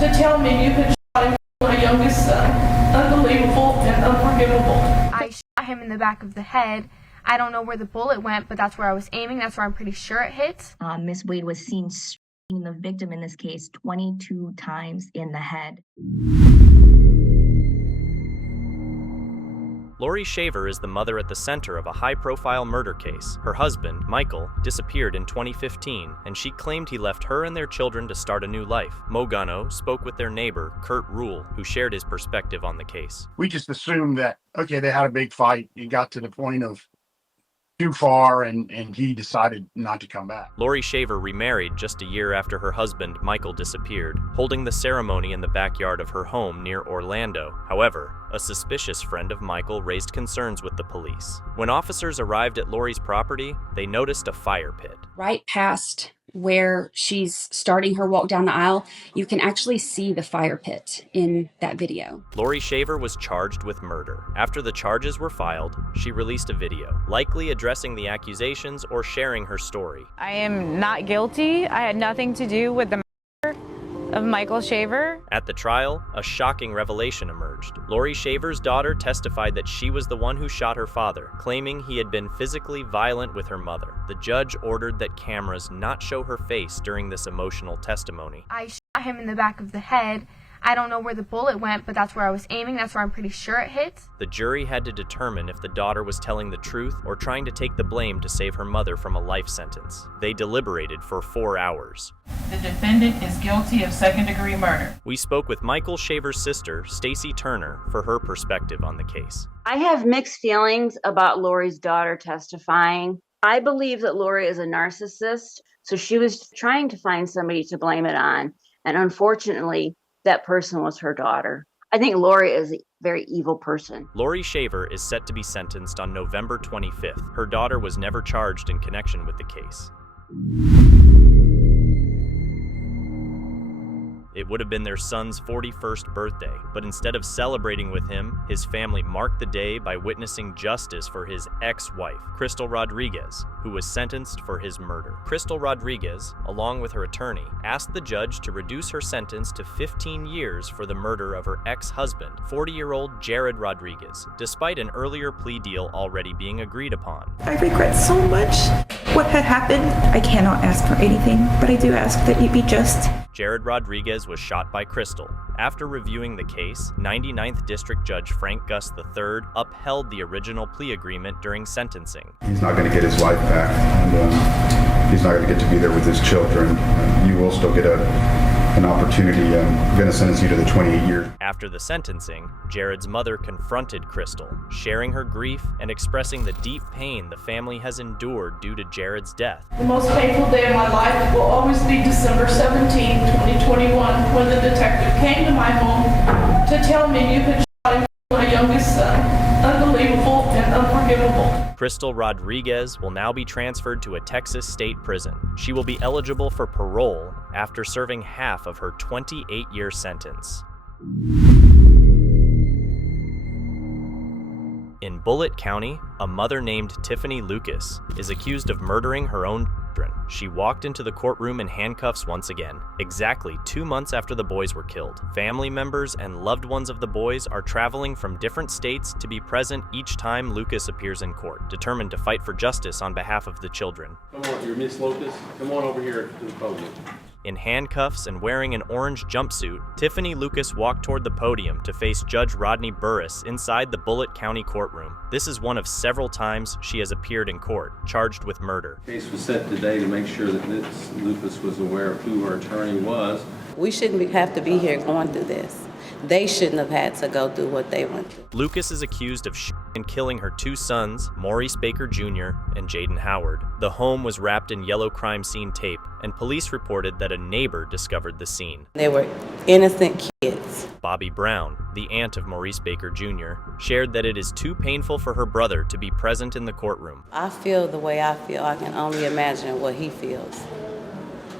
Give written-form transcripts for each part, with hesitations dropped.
to tell me you had shot and killed my youngest son. Unbelievable and unforgivable. I shot him in the back of the head. I don't know where the bullet went, but that's where I was aiming. That's where I'm pretty sure it hit. Miss Wade was seen striking the victim in this case 22 times in the head. Lori Shaver is the mother at the center of a high-profile murder case. Her husband, Michael, disappeared in 2015, and she claimed he left her and their children to start a new life. Mo Gunno spoke with their neighbor, Kurt Rule, who shared his perspective on the case. We just assumed that, okay, they had a big fight. It got to the point of too far, and he decided not to come back. Lori Shaver remarried just a year after her husband, Michael, disappeared, holding the ceremony in the backyard of her home near Orlando. However, a suspicious friend of Michael raised concerns with the police. When officers arrived at Lori's property, they noticed a fire pit. Right past where she's starting her walk down the aisle, you can actually see the fire pit in that video. Lori Shaver was charged with murder. After the charges were filed, she released a video, likely addressing the accusations or sharing her story. I am not guilty. I had nothing to do with the murder of Michael Shaver. At the trial, a shocking revelation emerged. Lori Shaver's daughter testified that she was the one who shot her father, claiming he had been physically violent with her mother. The judge ordered that cameras not show her face during this emotional testimony. I shot him in the back of the head. I don't know where the bullet went, but that's where I was aiming. That's where I'm pretty sure it hit. The jury had to determine if the daughter was telling the truth or trying to take the blame to save her mother from a life sentence. They deliberated for 4 hours. The defendant is guilty of second-degree murder. We spoke with Michael Shaver's sister, Stacy Turner, for her perspective on the case. I have mixed feelings about Lori's daughter testifying. I believe that Lori is a narcissist, so she was trying to find somebody to blame it on. And unfortunately, that person was her daughter. I think Lori is a very evil person. Lori Shaver is set to be sentenced on November 25th. Her daughter was never charged in connection with the case. It would have been their son's 41st birthday, but instead of celebrating with him, his family marked the day by witnessing justice for his ex-wife, Crystal Rodriguez, who was sentenced for his murder. Crystal Rodriguez, along with her attorney, asked the judge to reduce her sentence to 15 years for the murder of her ex-husband, 40-year-old Jared Rodriguez, despite an earlier plea deal already being agreed upon. I regret so much what had happened. I cannot ask for anything, but I do ask that you be just. Jared Rodriguez was shot by Crystal. After reviewing the case, 99th District Judge Frank Gus III upheld the original plea agreement during sentencing. He's not going to get his life back, and he's not going to get to be there with his children. You will still get an opportunity. I'm going to sentence you to the 28 years. After the sentencing, Jared's mother confronted Crystal, sharing her grief and expressing the deep pain the family has endured due to Jared's death. The most painful day of my life will always be December 17, 2021, when the detective came to my home to tell me you had shot and killed my youngest son. Unbelievable and unforgivable. Crystal Rodriguez will now be transferred to a Texas state prison. She will be eligible for parole after serving half of her 28-year sentence. In Bullitt County, a mother named Tiffany Lucas is accused of murdering her own children. She walked into the courtroom in handcuffs once again, exactly 2 months after the boys were killed. Family members and loved ones of the boys are traveling from different states to be present each time Lucas appears in court, determined to fight for justice on behalf of the children. Come on, you're Miss Lucas. Come on over here to the podium. In handcuffs and wearing an orange jumpsuit, Tiffany Lucas walked toward the podium to face Judge Rodney Burris inside the Bullitt County courtroom. This is one of several times she has appeared in court, charged with murder. The case was set today to make sure that Ms. Lucas was aware of who her attorney was. We shouldn't have to be here going through this. They shouldn't have had to go through what they went through. Lucas is accused of shooting and killing her 2 sons, Maurice Baker Jr. and Jaden Howard. The home was wrapped in yellow crime scene tape, and police reported that a neighbor discovered the scene. They were innocent kids. Bobby Brown, the aunt of Maurice Baker Jr., shared that it is too painful for her brother to be present in the courtroom. I feel the way I feel. I can only imagine what he feels.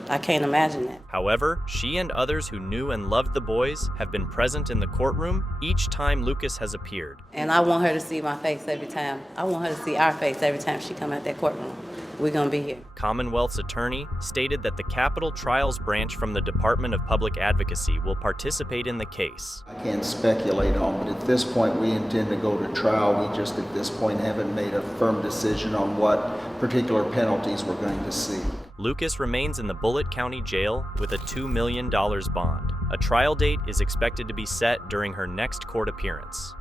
I can't imagine that. However, she and others who knew and loved the boys have been present in the courtroom each time Lucas has appeared. And I want her to see my face every time. I want her to see our face every time she come out that courtroom. we're going to be here. Commonwealth's attorney stated that the Capital Trials Branch from the Department of Public Advocacy will participate in the case. I can't speculate on, but at this point we intend to go to trial. We just at this point haven't made a firm decision on what particular penalties we're going to see. Lucas remains in the Bullitt County Jail with a $2 million bond. A trial date is expected to be set during her next court appearance.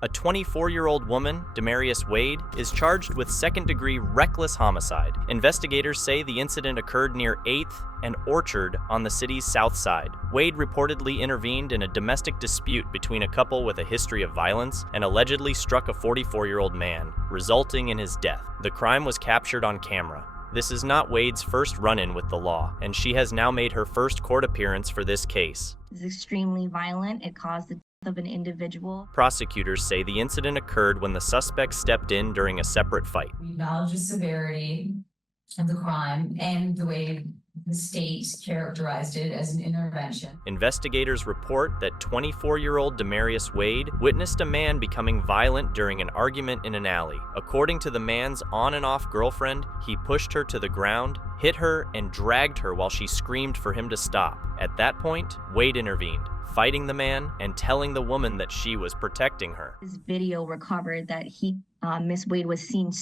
A 24-year-old woman, Demarius Wade, is charged with second-degree reckless homicide. Investigators say the incident occurred near 8th and Orchard on the city's south side. Wade reportedly intervened in a domestic dispute between a couple with a history of violence and allegedly struck a 44-year-old man, resulting in his death. The crime was captured on camera. This is not Wade's first run-in with the law, and she has now made her first court appearance for this case. It's extremely violent. It caused the death of an individual. Prosecutors say the incident occurred when the suspect stepped in during a separate fight. We acknowledge the severity of the crime and the way the state characterized it as an intervention. Investigators report that 24-year-old Demarius Wade witnessed a man becoming violent during an argument in an alley. According to the man's on and off girlfriend, he pushed her to the ground, hit her, and dragged her while she screamed for him to stop. At that point, Wade intervened, fighting the man and telling the woman that she was protecting her. This video recovered that Miss Wade was seen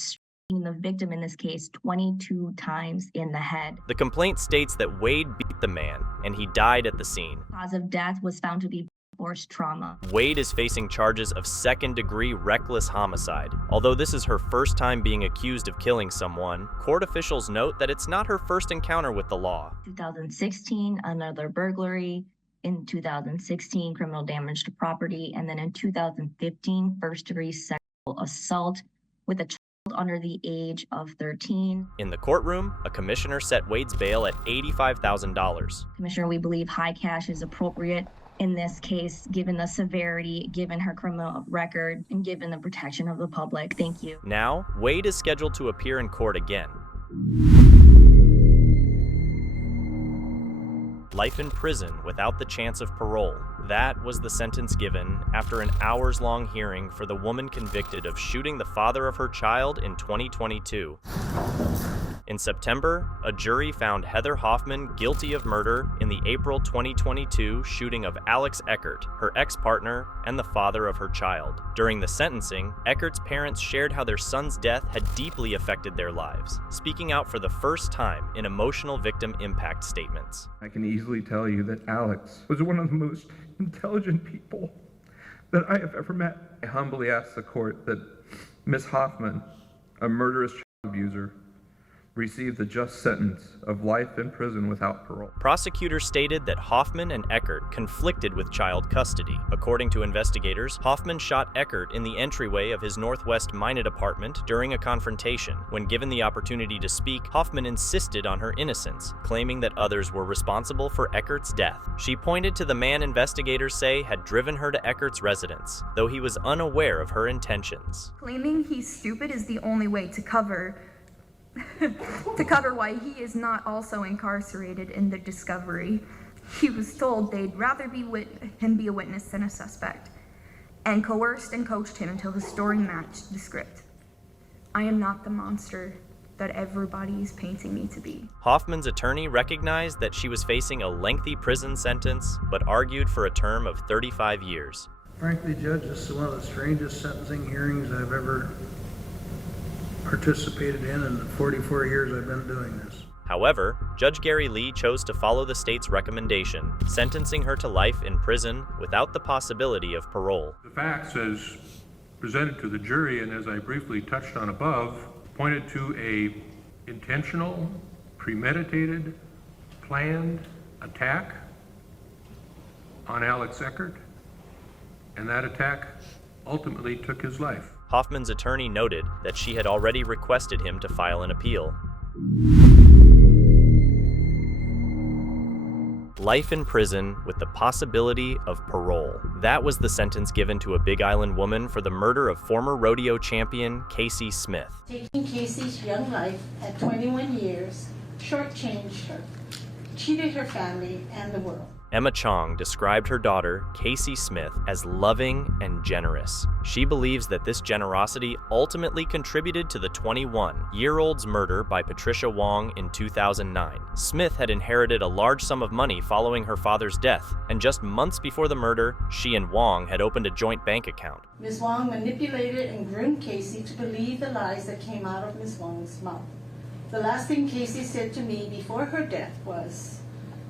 the victim in this case 22 times in the head. The complaint states that Wade beat the man and he died at the scene. Cause of death was found to be forced trauma. Wade is facing charges of second-degree reckless homicide. Although this is her first time being accused of killing someone, court officials note that it's not her first encounter with the law. 2016, another burglary. In 2016, criminal damage to property. And then in 2015, first-degree sexual assault with a child under the age of 13. In the courtroom, a commissioner set Wade's bail at $85,000. Commissioner, we believe high cash is appropriate in this case, given the severity, given her criminal record, and given the protection of the public. Thank you. Now, Wade is scheduled to appear in court again. Life in prison without the chance of parole. That was the sentence given after an hours-long hearing for the woman convicted of shooting the father of her child in 2022. In September, a jury found Heather Hoffman guilty of murder in the April 2022 shooting of Alex Eckert, her ex-partner and the father of her child. During the sentencing, Eckert's parents shared how their son's death had deeply affected their lives, speaking out for the first time in emotional victim impact statements. I can easily tell you that Alex was one of the most intelligent people that I have ever met. I humbly ask the court that Ms. Hoffman, a murderous child abuser, received the just sentence of life in prison without parole. Prosecutors stated that Hoffman and Eckert conflicted with child custody. According to investigators, Hoffman shot Eckert in the entryway of his Northwest Minot apartment during a confrontation. When given the opportunity to speak, Hoffman insisted on her innocence, claiming that others were responsible for Eckert's death. She pointed to the man investigators say had driven her to Eckert's residence, though he was unaware of her intentions. Claiming he's stupid is the only way to cover why he is not also incarcerated in the discovery. He was told they'd rather him be a witness than a suspect, and coerced and coached him until his story matched the script. I am not the monster that everybody is painting me to be. Hoffman's attorney recognized that she was facing a lengthy prison sentence, but argued for a term of 35 years. Frankly, Judge, this is one of the strangest sentencing hearings I've ever participated in the 44 years I've been doing this. However, Judge Gary Lee chose to follow the state's recommendation, sentencing her to life in prison without the possibility of parole. The facts as presented to the jury, and as I briefly touched on above, pointed to a intentional, premeditated, planned attack on Alex Eckert, and that attack ultimately took his life. Hoffman's attorney noted that she had already requested him to file an appeal. Life in prison with the possibility of parole. That was the sentence given to a Big Island woman for the murder of former rodeo champion Casey Smith. Taking Casey's young life at 21 years, shortchanged her, cheated her family and the world. Emma Chong described her daughter, Casey Smith, as loving and generous. She believes that this generosity ultimately contributed to the 21-year-old's murder by Patricia Wong in 2009. Smith had inherited a large sum of money following her father's death, and just months before the murder, she and Wong had opened a joint bank account. Ms. Wong manipulated and groomed Casey to believe the lies that came out of Ms. Wong's mouth. The last thing Casey said to me before her death was,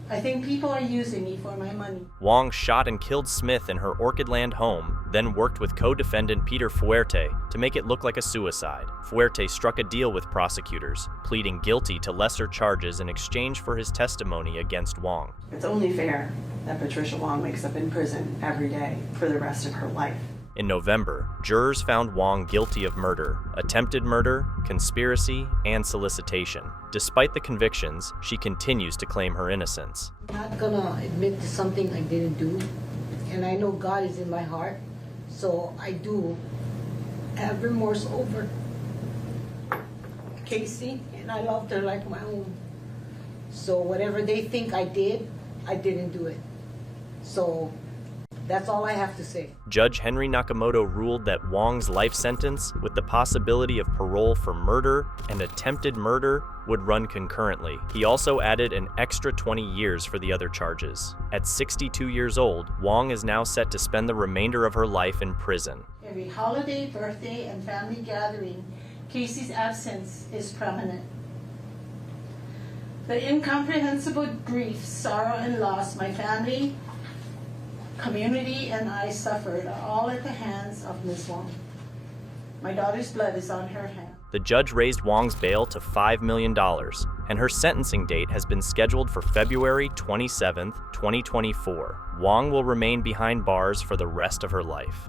"I think people are using me for my money." Wong shot and killed Smith in her Orchidland home, then worked with co-defendant Peter Fuerte to make it look like a suicide. Fuerte struck a deal with prosecutors, pleading guilty to lesser charges in exchange for his testimony against Wong. It's only fair that Patricia Wong wakes up in prison every day for the rest of her life. In November, jurors found Wong guilty of murder, attempted murder, conspiracy, and solicitation. Despite the convictions, she continues to claim her innocence. I'm not gonna admit to something I didn't do, and I know God is in my heart, so I do have remorse over Casey, and I loved her like my own. So whatever they think I didn't do it. So that's all I have to say. Judge Henry Nakamoto ruled that Wong's life sentence, with the possibility of parole for murder and attempted murder, would run concurrently. He also added an extra 20 years for the other charges. At 62 years old, Wong is now set to spend the remainder of her life in prison. Every holiday, birthday, and family gathering, Casey's absence is prominent. The incomprehensible grief, sorrow, and loss my family, community, and I suffered are all at the hands of Ms. Wong. My daughter's blood is on her hands. The judge raised Wong's bail to $5 million, and her sentencing date has been scheduled for February 27, 2024. Wong will remain behind bars for the rest of her life.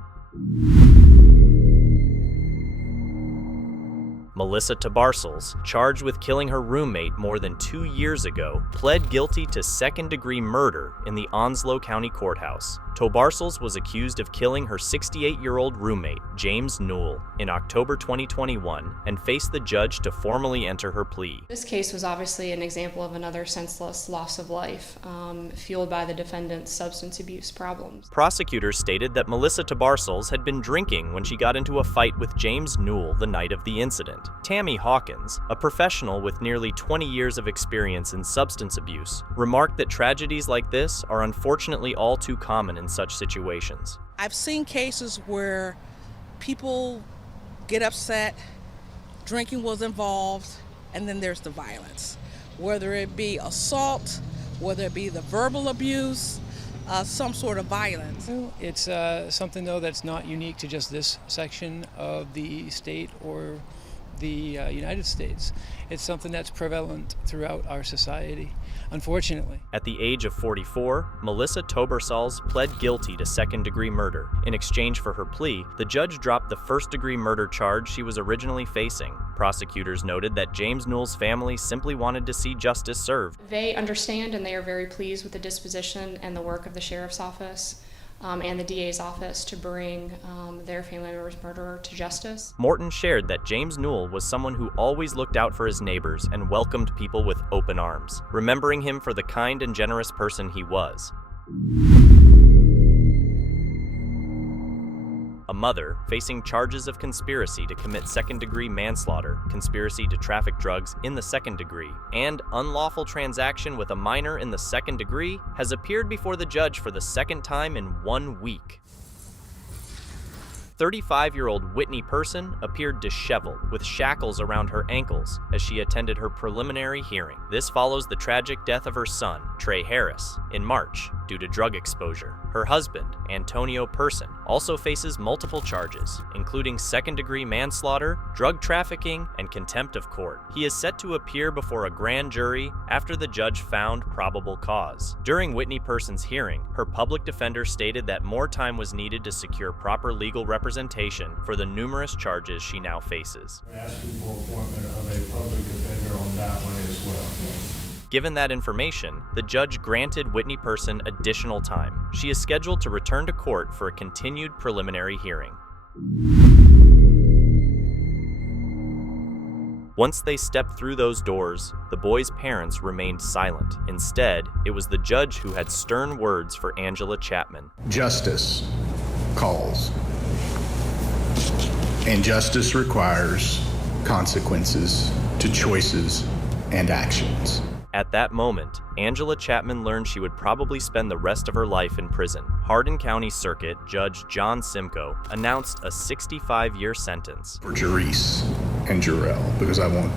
Melissa Tobarsals, charged with killing her roommate more than 2 years ago, pled guilty to second-degree murder in the Onslow County Courthouse. Tobarsals was accused of killing her 68-year-old roommate, James Newell, in October 2021 and faced the judge to formally enter her plea. This case was obviously an example of another senseless loss of life, fueled by the defendant's substance abuse problems. Prosecutors stated that Melissa Tobarsals had been drinking when she got into a fight with James Newell the night of the incident. Tammy Hawkins, a professional with nearly 20 years of experience in substance abuse, remarked that tragedies like this are unfortunately all too common in such situations. I've seen cases where people get upset, drinking was involved, and then there's the violence. Whether it be assault, whether it be the verbal abuse, some sort of violence. It's something, though, that's not unique to just this section of the state or the United States. It's something that's prevalent throughout our society, unfortunately. At the age of 44, Melissa Tobarsals pled guilty to second-degree murder. In exchange for her plea, the judge dropped the first-degree murder charge she was originally facing. Prosecutors noted that James Newell's family simply wanted to see justice served. They understand and they are very pleased with the disposition and the work of the sheriff's office and the DA's office to bring their family member's murderer to justice. Morton shared that James Newell was someone who always looked out for his neighbors and welcomed people with open arms, remembering him for the kind and generous person he was. A mother facing charges of conspiracy to commit second-degree manslaughter, conspiracy to traffic drugs in the second degree, and unlawful transaction with a minor in the second degree has appeared before the judge for the second time in 1 week. 35-year-old Whitney Person appeared disheveled with shackles around her ankles as she attended her preliminary hearing. This follows the tragic death of her son, Trey Harris, in March due to drug exposure. Her husband, Antonio Person, also faces multiple charges, including second-degree manslaughter, drug trafficking, and contempt of court. He is set to appear before a grand jury after the judge found probable cause. During Whitney Person's hearing, her public defender stated that more time was needed to secure proper legal representation for the numerous charges she now faces. We're asking for appointment of a public defender on that one as well. Given that information, the judge granted Whitney Person additional time. She is scheduled to return to court for a continued preliminary hearing. Once they stepped through those doors, the boys' parents remained silent. Instead, it was the judge who had stern words for Angela Chapman. Justice calls, and justice requires consequences to choices and actions. At that moment, Angela Chapman learned she would probably spend the rest of her life in prison. Hardin County Circuit Judge John Simcoe announced a 65-year sentence. For Jerice and Jarrell, because I want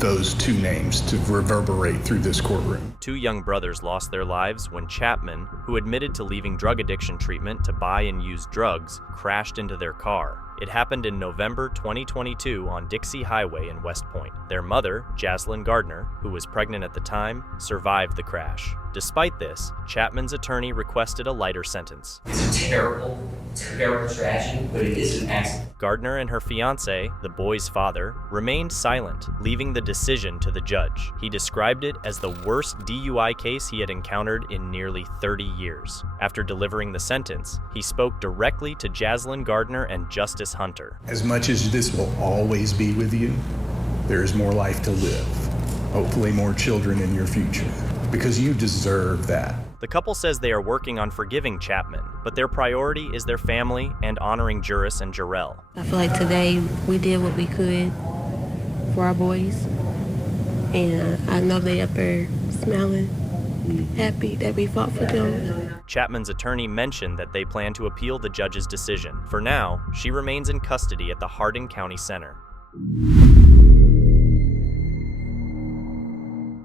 those two names to reverberate through this courtroom. 2 young brothers lost their lives when Chapman, who admitted to leaving drug addiction treatment to buy and use drugs, crashed into their car. It happened in November 2022 on Dixie Highway in West Point. Their mother, Jaslyn Gardner, who was pregnant at the time, survived the crash. Despite this, Chapman's attorney requested a lighter sentence. It's a terrible tragedy, but it is an accident. Gardner and her fiancé, the boy's father, remained silent, leaving the decision to the judge. He described it as the worst DUI case he had encountered in nearly 30 years. After delivering the sentence, he spoke directly to Jaslyn Gardner and Justice Hunter. As much as this will always be with you, there is more life to live. Hopefully more children in your future, because you deserve that. The couple says they are working on forgiving Chapman, but their priority is their family and honoring Juris and Jarrell. I feel like today we did what we could for our boys, and I know they up there smiling, happy that we fought for them. Chapman's attorney mentioned that they plan to appeal the judge's decision. For now, she remains in custody at the Hardin County Center.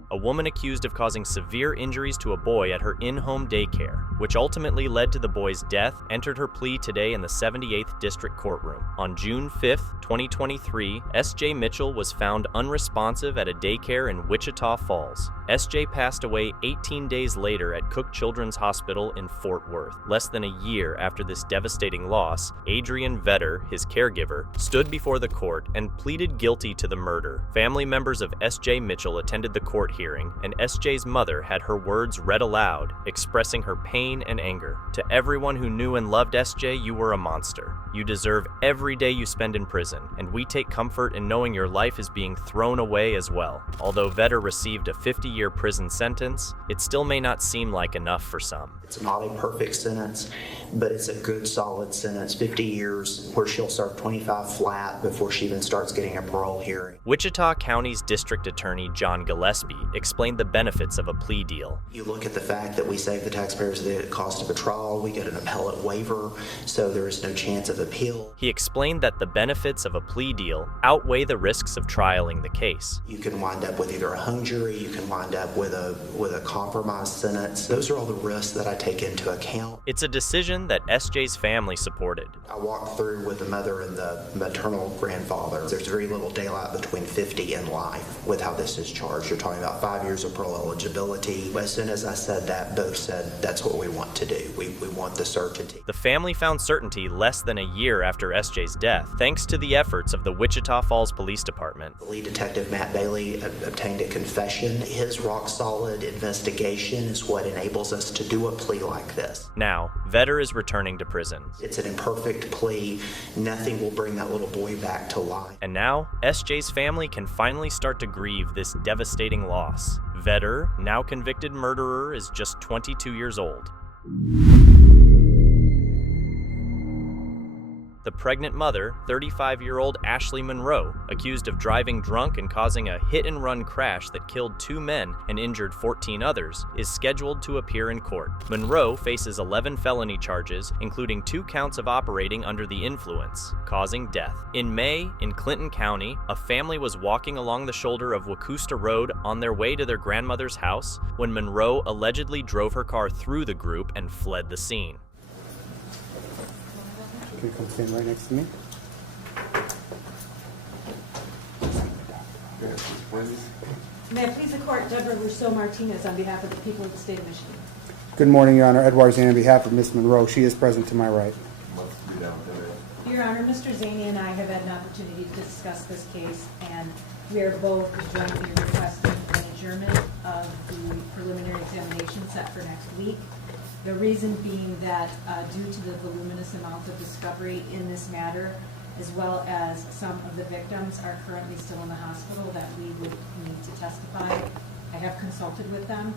A woman accused of causing severe injuries to a boy at her in-home daycare, which ultimately led to the boy's death, entered her plea today in the 78th District Courtroom. On June 5th, 2023, S.J. Mitchell was found unresponsive at a daycare in Wichita Falls. S.J. passed away 18 days later at Cook Children's Hospital in Fort Worth. Less than a year after this devastating loss, Adrien Veter, his caregiver, stood before the court and pleaded guilty to the murder. Family members of S.J. Mitchell attended the court hearing, and S.J.'s mother had her words read aloud, expressing her pain and anger. To everyone who knew and loved S.J., you were a monster. You deserve every day you spend in prison, and we take comfort in knowing your life is being thrown away as well. Although Veter received a 50-year prison sentence, it still may not seem like enough for some. It's not a perfect sentence, but it's a good, solid sentence. 50 years where she'll serve 25 flat before she even starts getting a parole hearing. Wichita County's District Attorney John Gillespie explained the benefits of a plea deal. You look at the fact that we save the taxpayers the cost of a trial, we get an appellate waiver, so there is no chance of appeal. He explained that the benefits of a plea deal outweigh the risks of trialing the case. You can wind up with either a hung jury, you can wind up with a compromised sentence. Those are all the risks that I take into account. It's a decision that S.J.'s family supported. I walked through with the mother and the maternal grandfather. There's very little daylight between 50 and life with how this is charged. You're talking about 5 years of parole eligibility. As soon as I said that, both said that's what we want to do. We want the certainty. The family found certainty less than a year after S.J.'s death, thanks to the efforts of the Wichita Falls Police Department. The lead detective, Matt Bailey, obtained a confession. His rock-solid investigation is what enables us to do a plea like this. Now, Veter is returning to prison. It's an imperfect plea. Nothing will bring that little boy back to life. And now, S.J.'s family can finally start to grieve this devastating loss. Veter, now convicted murderer, is just 22 years old. The pregnant mother, 35-year-old Ashley Monroe, accused of driving drunk and causing a hit-and-run crash that killed 2 men and injured 14 others, is scheduled to appear in court. Monroe faces 11 felony charges, including 2 counts of operating under the influence, causing death. In May, in Clinton County, a family was walking along the shoulder of Wacusta Road on their way to their grandmother's house when Monroe allegedly drove her car through the group and fled the scene. Can you come stand right next to me? May I please the court, Deborah Rousseau Martinez on behalf of the people of the state of Michigan. Good morning, Your Honor. Edward Zane on behalf of Ms. Monroe. She is present to my right. Your Honor, Mr. Zaney and I have had an opportunity to discuss this case, and we are both jointly requesting an adjournment of the preliminary examination set for next week. The reason being that due to the voluminous amount of discovery in this matter, as well as some of the victims are currently still in the hospital that we would need to testify. I have consulted with them,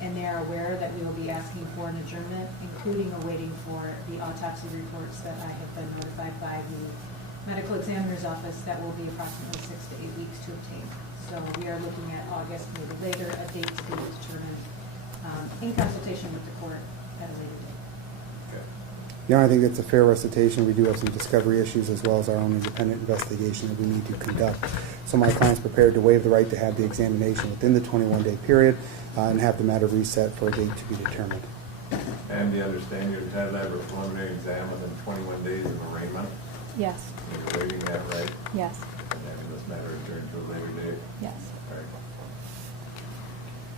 and they are aware that we will be asking for an adjournment, including awaiting for the autopsy reports that I have been notified by the medical examiner's office that will be approximately 6 to 8 weeks to obtain. So we are looking at August, maybe later, a date to be determined in consultation with the court at a later date. Yeah, I think it's a fair recitation. We do have some discovery issues as well as our own independent investigation that we need to conduct. So my client's prepared to waive the right to have the examination within the 21-day period and have the matter reset for a date to be determined. And the understanding you're entitled to have a preliminary exam within 21 days of arraignment? Yes. You're waiving that right? Yes. And having this matter adjourned to a later date? Yes. All right.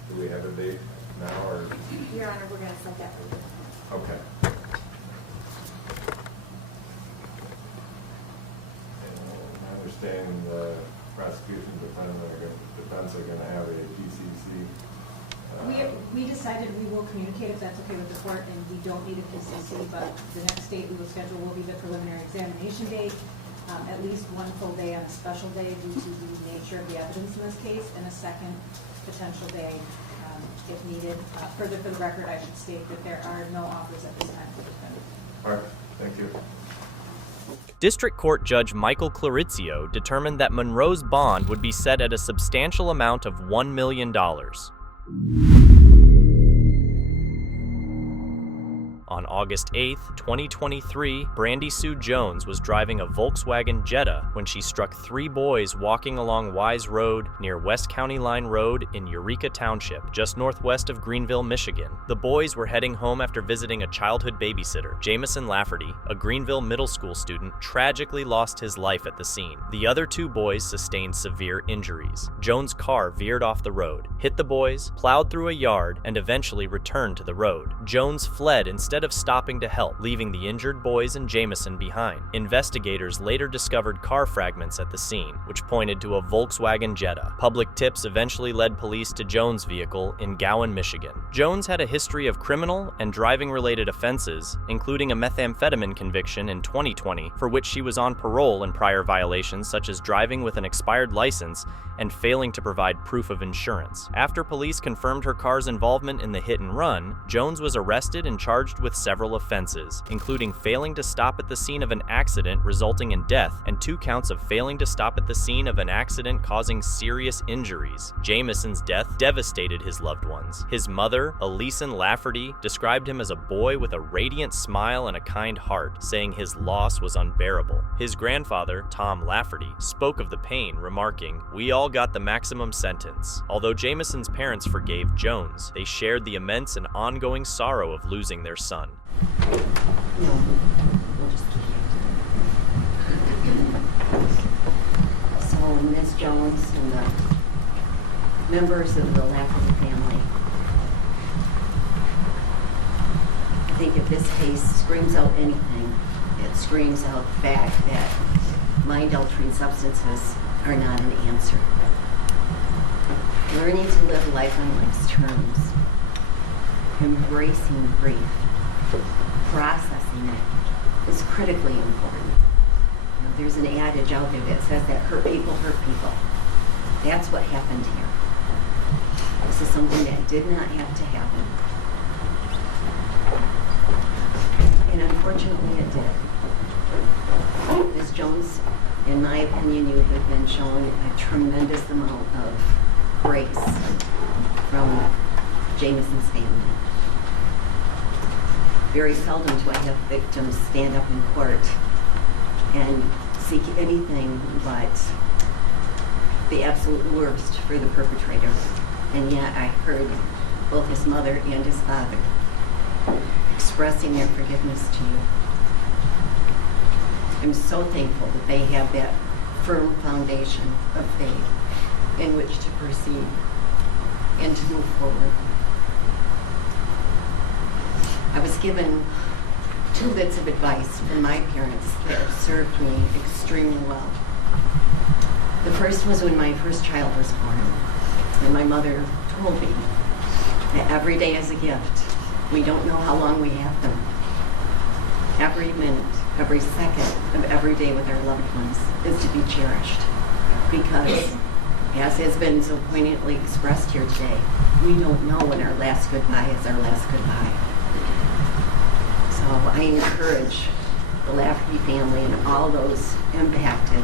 Do we have a date now or? Your Honor, we're going to set that for you. Okay. I understand the prosecution defense are going to have a PCC. We decided we will communicate if that's okay with the court, and we don't need a PCC, but the next date we will schedule will be the preliminary examination date, at least one full day on a special day due to the nature of the evidence in this case, and a second potential day if needed. Further for the record, I should state that there are no offers at this time for defendant. All right, thank you. District Court Judge Michael Clarizio determined that Monroe's bond would be set at a substantial amount of $1 million. On August 8, 2023, Brandy Sue Jones was driving a Volkswagen Jetta when she struck 3 boys walking along Wise Road near West County Line Road in Eureka Township, just northwest of Greenville, Michigan. The boys were heading home after visiting a childhood babysitter. Jamison Lafferty, a Greenville middle school student, tragically lost his life at the scene. The other 2 boys sustained severe injuries. Jones' car veered off the road, hit the boys, plowed through a yard, and eventually returned to the road. Jones fled instead of stopping to help, leaving the injured boys and Jamison behind. Investigators later discovered car fragments at the scene, which pointed to a Volkswagen Jetta. Public tips eventually led police to Jones' vehicle in Gowan, Michigan. Jones had a history of criminal and driving-related offenses, including a methamphetamine conviction in 2020, for which she was on parole in prior violations such as driving with an expired license and failing to provide proof of insurance. After police confirmed her car's involvement in the hit and run, Jones was arrested and charged with several offenses, including failing to stop at the scene of an accident resulting in death and 2 counts of failing to stop at the scene of an accident causing serious injuries. Jamison's death devastated his loved ones. His mother, Elisen Lafferty, described him as a boy with a radiant smile and a kind heart, saying his loss was unbearable. His grandfather, Tom Lafferty, spoke of the pain, remarking, "We all got the maximum sentence." Although Jamison's parents forgave Jones, they shared the immense and ongoing sorrow of losing their son. So Ms. Jones and the members of the Lafferty family, I think if this case screams out anything, it screams out the fact that mind-altering substances are not an answer. Learning to live life on life's terms, embracing grief, processing it is critically important. You know, there's an adage out there that says that hurt people hurt people. That's what happened here. This is something that did not have to happen. And unfortunately it did. Ms. Jones, in my opinion, you have been shown a tremendous amount of grace from Jamison's family. Very seldom do I have victims stand up in court and seek anything but the absolute worst for the perpetrator. And yet I heard both his mother and his father expressing their forgiveness to you. I'm so thankful that they have that firm foundation of faith in which to proceed and to move forward. I was given 2 bits of advice from my parents that have served me extremely well. The first was when my first child was born, and my mother told me that every day is a gift. We don't know how long we have them. Every minute every second of every day with our loved ones is to be cherished. Because, as has been so poignantly expressed here today, we don't know when our last goodbye is our last goodbye. So I encourage the Lafferty family and all those impacted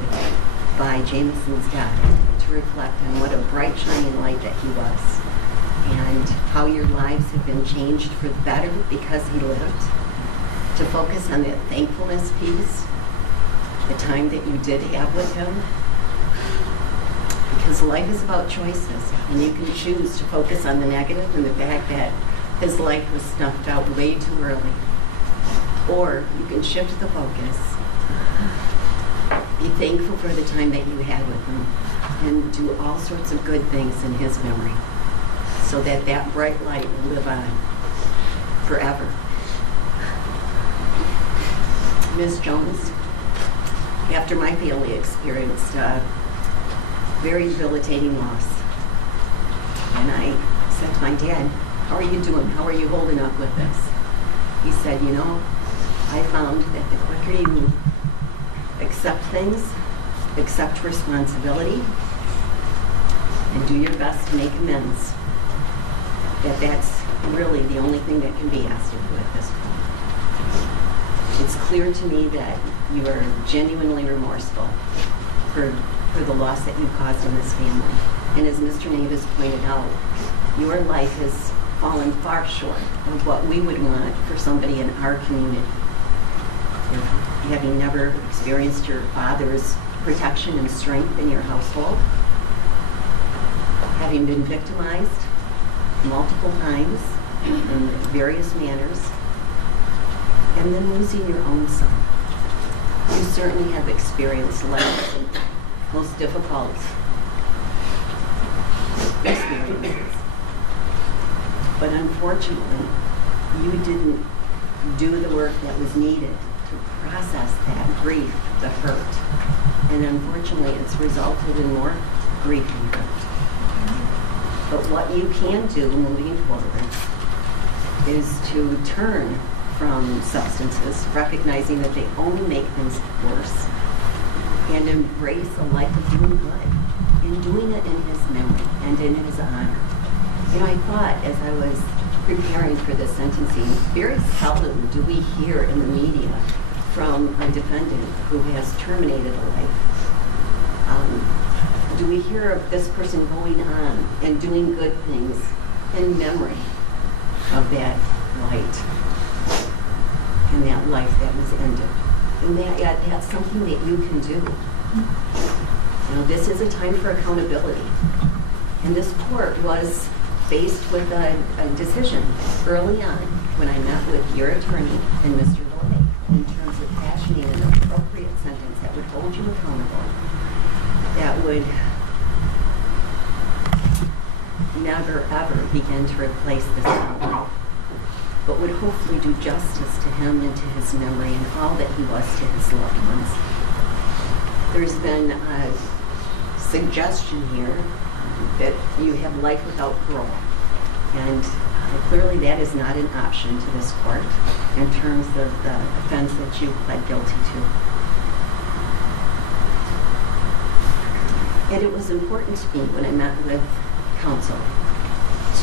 by Jameson's death to reflect on what a bright, shining light that he was, and how your lives have been changed for the better because he lived. To focus on that thankfulness piece, the time that you did have with him, because life is about choices, and you can choose to focus on the negative and the fact that his life was snuffed out way too early. Or you can shift the focus, be thankful for the time that you had with him, and do all sorts of good things in his memory, so that that bright light will live on forever. Ms. Jones, after my family experienced a very debilitating loss, and I said to my dad, "How are you doing? How are you holding up with this?" He said, "You know, I found that the quicker you accept things, accept responsibility, and do your best to make amends, that's really the only thing that can be asked of you at this point. It's clear to me that you are genuinely remorseful for the loss that you caused in this family. And as Mr. Navis pointed out, your life has fallen far short of what we would want for somebody in our community. Having never experienced your father's protection and strength in your household, having been victimized multiple times in various manners, and then losing your own son. You certainly have experienced life's most difficult experiences. But unfortunately, you didn't do the work that was needed to process that grief, the hurt. And unfortunately, it's resulted in more grief and hurt. But what you can do moving forward is to turn from substances, recognizing that they only make things worse, and embrace a life of doing good, and doing it in his memory and in his honor. You know, I thought as I was preparing for this sentencing, very seldom do we hear in the media from a defendant who has terminated a life. Do we hear of this person going on and doing good things in memory of that light and that life that was ended? And that's something that you can do. You know, this is a time for accountability. And this court was faced with a decision early on when I met with your attorney and Mr. Delay in terms of fashioning an appropriate sentence that would hold you accountable, that would never ever begin to replace this family, but would hopefully do justice to him and to his memory and all that he was to his loved ones. There's been a suggestion here that you have life without parole, and clearly that is not an option to this court in terms of the offense that you pled guilty to. And it was important to me when I met with counsel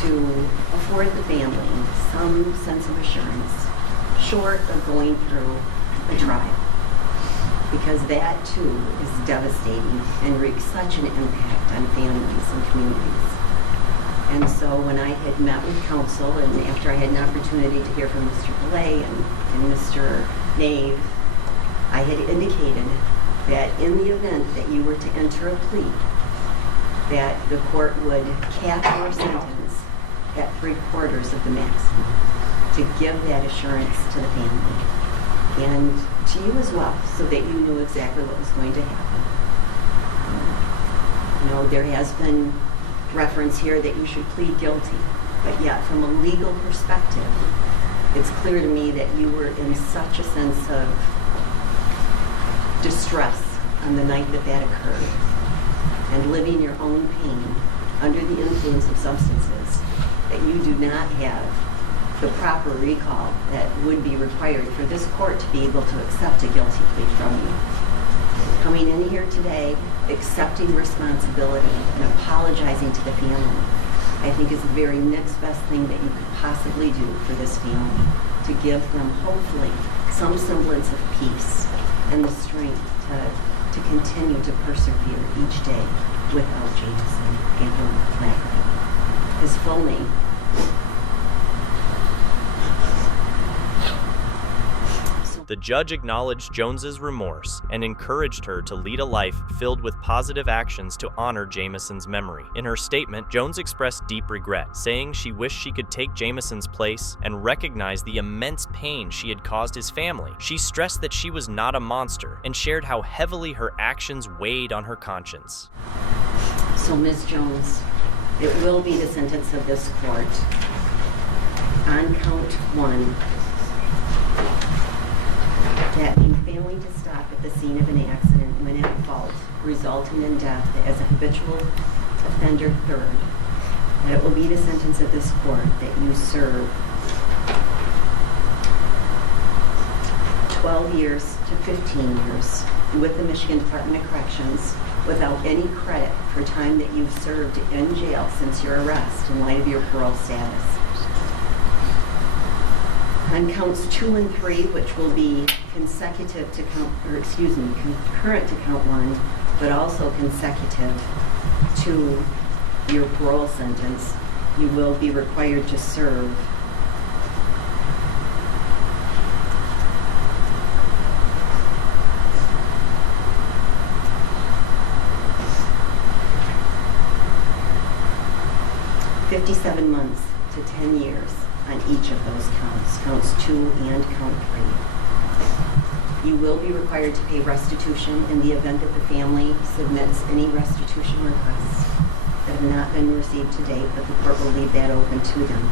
to afford the family some sense of assurance, short of going through a trial, because that too is devastating and wreaks such an impact on families and communities. And so when I had met with counsel, and after I had an opportunity to hear from Mr. Delay and Mr. Nave, I had indicated that in the event that you were to enter a plea, that the court would cap your sentence at 3/4 of the maximum to give that assurance to the family and to you as well, so that you knew exactly what was going to happen. You know, there has been reference here that you should plead guilty, but yet from a legal perspective, it's clear to me that you were in such a sense of distress on the night that that occurred, and living your own pain under the influence of substances, that you do not have the proper recall that would be required for this court to be able to accept a guilty plea from you. Coming in here today, accepting responsibility and apologizing to the family, I think is the very next best thing that you could possibly do for this family, to give them hopefully some semblance of peace and the strength to continue to persevere each day without Jameson and her last name. His full name. The judge acknowledged Jones's remorse and encouraged her to lead a life filled with positive actions to honor Jameson's memory. In her statement, Jones expressed deep regret, saying she wished she could take Jameson's place and recognize the immense pain she had caused his family. She stressed that she was not a monster and shared how heavily her actions weighed on her conscience. So, Ms. Jones, it will be the sentence of this court on count 1 that in failing to stop at the scene of an accident when at fault, resulting in death as a habitual offender third, that it will be the sentence of this court that you serve 12 years to 15 years with the Michigan Department of Corrections without any credit for time that you've served in jail since your arrest in light of your parole status. On counts 2 and 3, which will be concurrent to count 1, but also consecutive to your parole sentence, you will be required to serve 57 months to 10 years on each of those counts, counts 2 and count 3. You will be required to pay restitution in the event that the family submits any restitution requests that have not been received to date, but the court will leave that open to them.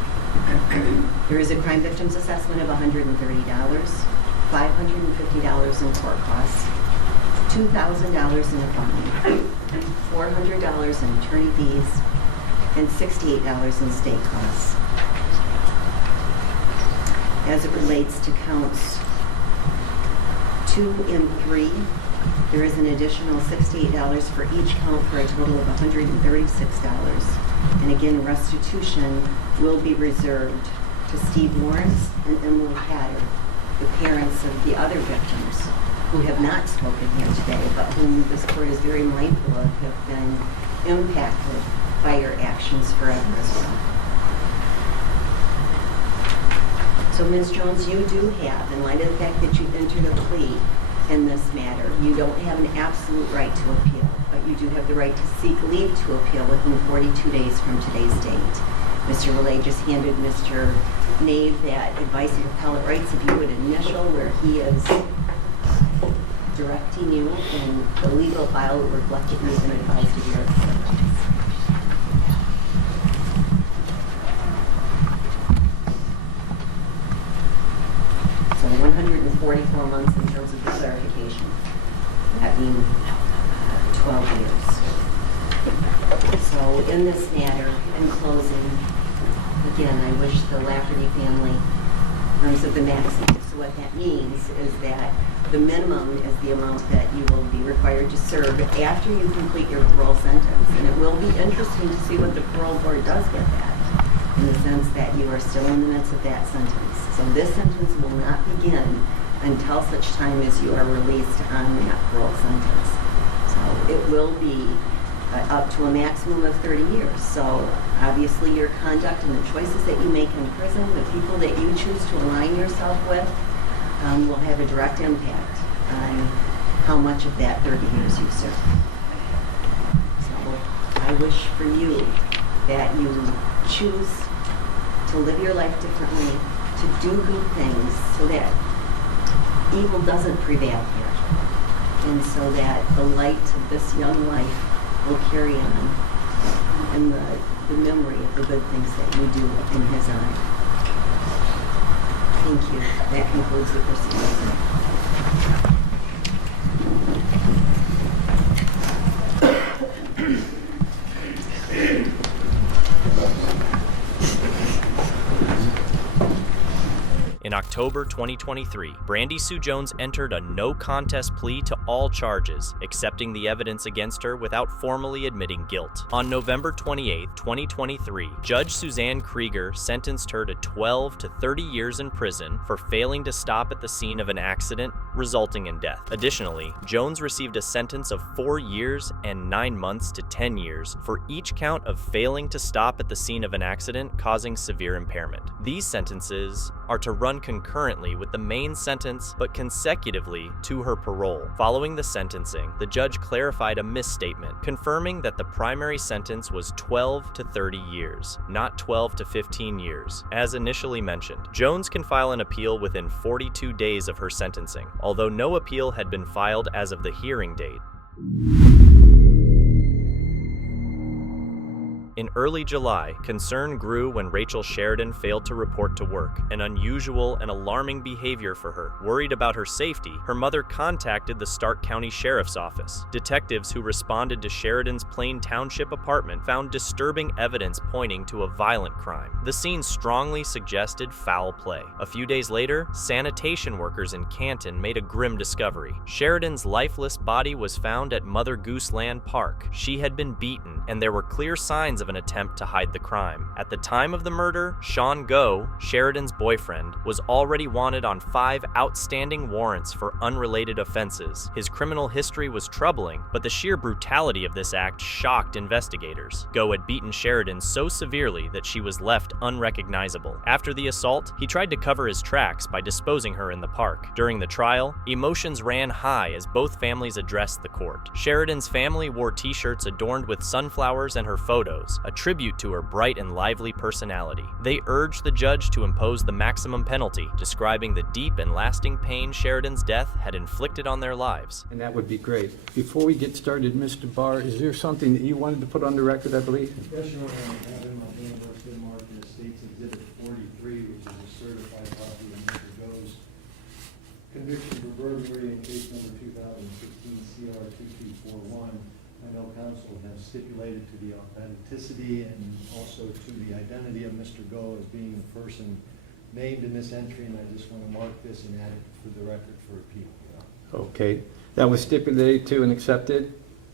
There is a crime victims assessment of $130, $550 in court costs, $2,000 in a fine, $400 in attorney fees, and $68 in state costs. As it relates to counts 2 and 3, there is an additional $68 for each count for a total of $136. And again, restitution will be reserved to Steve Lawrence and Emily Hatter, the parents of the other victims who have not spoken here today, but whom this court is very mindful of have been impacted by your actions forever as well. So, Ms. Jones, you do have, in light of the fact that you've entered a plea in this matter, you don't have an absolute right to appeal, but you do have the right to seek leave to appeal within 42 days from today's date. Mr. Relay just handed Mr. Nave that advice of appellate rights. If you would initial where he is directing you, and the legal file will reflect that he's been advised of your rights. So 144 months in terms of the clarification. That being 12 years. So in this matter, in closing, again, I wish the Lafferty family terms of the maximum. So what that means is that the minimum is the amount that you will be required to serve after you complete your parole sentence. And it will be interesting to see what the parole board does with that, in the sense that you are still in the midst of that sentence. So this sentence will not begin until such time as you are released on that parole sentence. So it will be up to a maximum of 30 years. So obviously your conduct and the choices that you make in prison, the people that you choose to align yourself with, will have a direct impact on how much of that 30 years you serve. So I wish for you that you choose to live your life differently, to do good things so that evil doesn't prevail here, and so that the light of this young life will carry on in the memory of the good things that you do in his honor. Thank you. That concludes the proceedings. October 2023, Brandy Sue Jones entered a no-contest plea to all charges, accepting the evidence against her without formally admitting guilt. On November 28, 2023, Judge Suzanne Krieger sentenced her to 12 to 30 years in prison for failing to stop at the scene of an accident, resulting in death. Additionally, Jones received a sentence of 4 years and 9 months to 10 years for each count of failing to stop at the scene of an accident causing severe impairment. These sentences are to run concurrently with the main sentence but consecutively to her parole. Following the sentencing, the judge clarified a misstatement, confirming that the primary sentence was 12 to 30 years, not 12 to 15 years. As initially mentioned, Jones can file an appeal within 42 days of her sentencing, although no appeal had been filed as of the hearing date. In early July, concern grew when Rachel Sheridan failed to report to work, an unusual and alarming behavior for her. Worried about her safety, her mother contacted the Stark County Sheriff's Office. Detectives who responded to Sheridan's Plain Township apartment found disturbing evidence pointing to a violent crime. The scene strongly suggested foul play. A few days later, sanitation workers in Canton made a grim discovery. Sheridan's lifeless body was found at Mother Goose Land Park. She had been beaten, and there were clear signs of an attempt to hide the crime. At the time of the murder, Sean Goh, Sheridan's boyfriend, was already wanted on 5 outstanding warrants for unrelated offenses. His criminal history was troubling, but the sheer brutality of this act shocked investigators. Goh had beaten Sheridan so severely that she was left unrecognizable. After the assault, he tried to cover his tracks by disposing her in the park. During the trial, emotions ran high as both families addressed the court. Sheridan's family wore t-shirts adorned with sunflowers and her photos, a tribute to her bright and lively personality. They urged the judge to impose the maximum penalty, describing the deep and lasting pain Sheridan's death had inflicted on their lives. And that would be great. Before we get started, Mr. Barr, is there something that you wanted to put on the record, I believe? Yes, Your Honor, I have in my hand what's been marked as State's Exhibit 43, which is a certified copy of Mr. Goh's conviction for burglary in case number 2016 CR 2241. I know counsel has stipulated to the authenticity and also to the identity of Mr. Goh as being the person named in this entry, and I just want to mark this and add it to the record for appeal. Okay. That was stipulated to and accepted?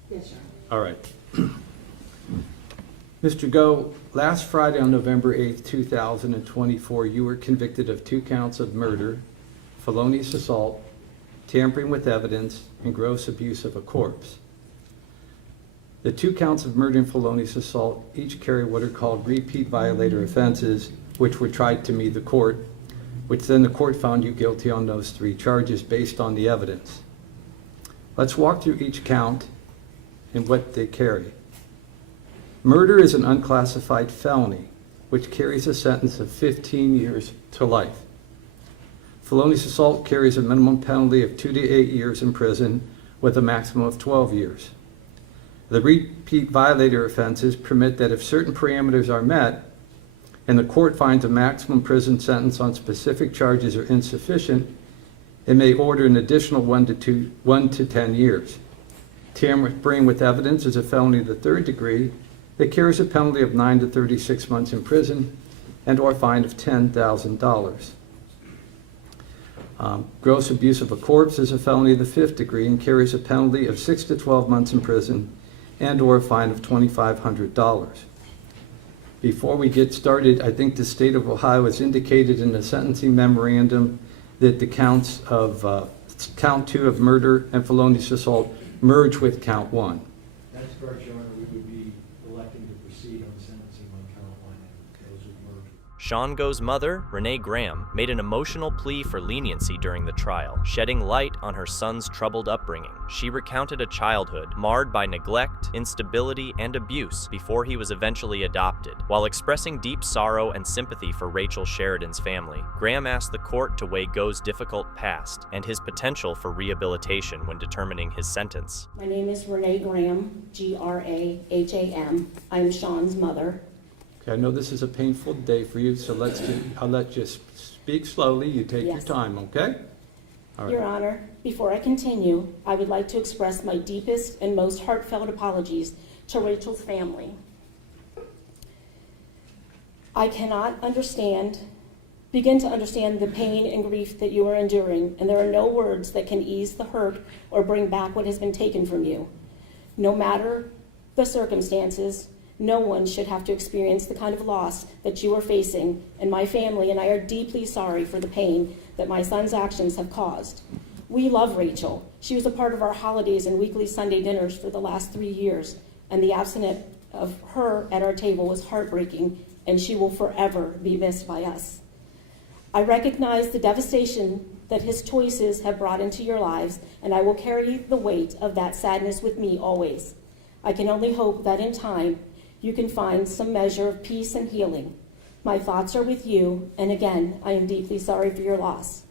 Yes, sir. All right. Mr. Goh, last Friday on November 8th, 2024, you were convicted of 2 counts of murder, felonious assault, tampering with evidence, and gross abuse of a corpse. The 2 counts of murder and felonious assault each carry what are called repeat violator offenses, which were tried to meet the court, which then the court found you guilty on those 3 charges based on the evidence. Let's walk through each count and what they carry. Murder is an unclassified felony, which carries a sentence of 15 years to life. Felonious assault carries a minimum penalty of 2 to 8 years in prison with a maximum of 12 years. The repeat violator offenses permit that if certain parameters are met and the court finds a maximum prison sentence on specific charges are insufficient, it may order an additional 1 to 10 years. Tampering with evidence is a felony of the 3rd degree that carries a penalty of 9 to 36 months in prison and or a fine of $10,000. Gross abuse of a corpse is a felony of the 5th degree and carries a penalty of 6 to 12 months in prison and or a fine of $2,500. Before we get started, I think the state of Ohio has indicated in the sentencing memorandum that the counts of count 2 of murder and felonious assault merge with count 1. That's correct, Your Honor. We would be electing to proceed on sentencing on count 1 and those would merge. Sean Goh's mother, Renee Graham, made an emotional plea for leniency during the trial, shedding light on her son's troubled upbringing. She recounted a childhood marred by neglect, instability, and abuse before he was eventually adopted. While expressing deep sorrow and sympathy for Rachel Sheridan's family, Graham asked the court to weigh Goh's difficult past and his potential for rehabilitation when determining his sentence. My name is Renee Graham, Graham. I am Sean's mother. Okay, I know this is a painful day for you, so I'll let you speak slowly. You take your time, okay? All right. Your Honor, before I continue, I would like to express my deepest and most heartfelt apologies to Rachel's family. I cannot understand begin to understand the pain and grief that you are enduring, and there are no words that can ease the hurt or bring back what has been taken from you. No matter the circumstances, no one should have to experience the kind of loss that you are facing, and my family and I are deeply sorry for the pain that my son's actions have caused. We love Rachel. She was a part of our holidays and weekly Sunday dinners for the last 3 years, and the absence of her at our table was heartbreaking, and she will forever be missed by us. I recognize the devastation that his choices have brought into your lives, and I will carry the weight of that sadness with me always. I can only hope that in time you can find some measure of peace and healing. My thoughts are with you, and again, I am deeply sorry for your loss.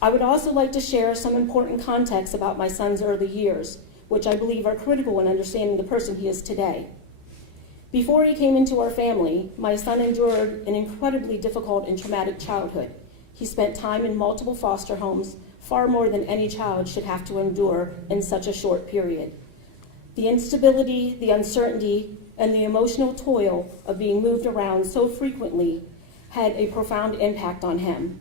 I would also like to share some important context about my son's early years, which I believe are critical in understanding the person he is today. Before he came into our family, my son endured an incredibly difficult and traumatic childhood. He spent time in multiple foster homes, far more than any child should have to endure in such a short period. The instability, the uncertainty, and the emotional toil of being moved around so frequently had a profound impact on him.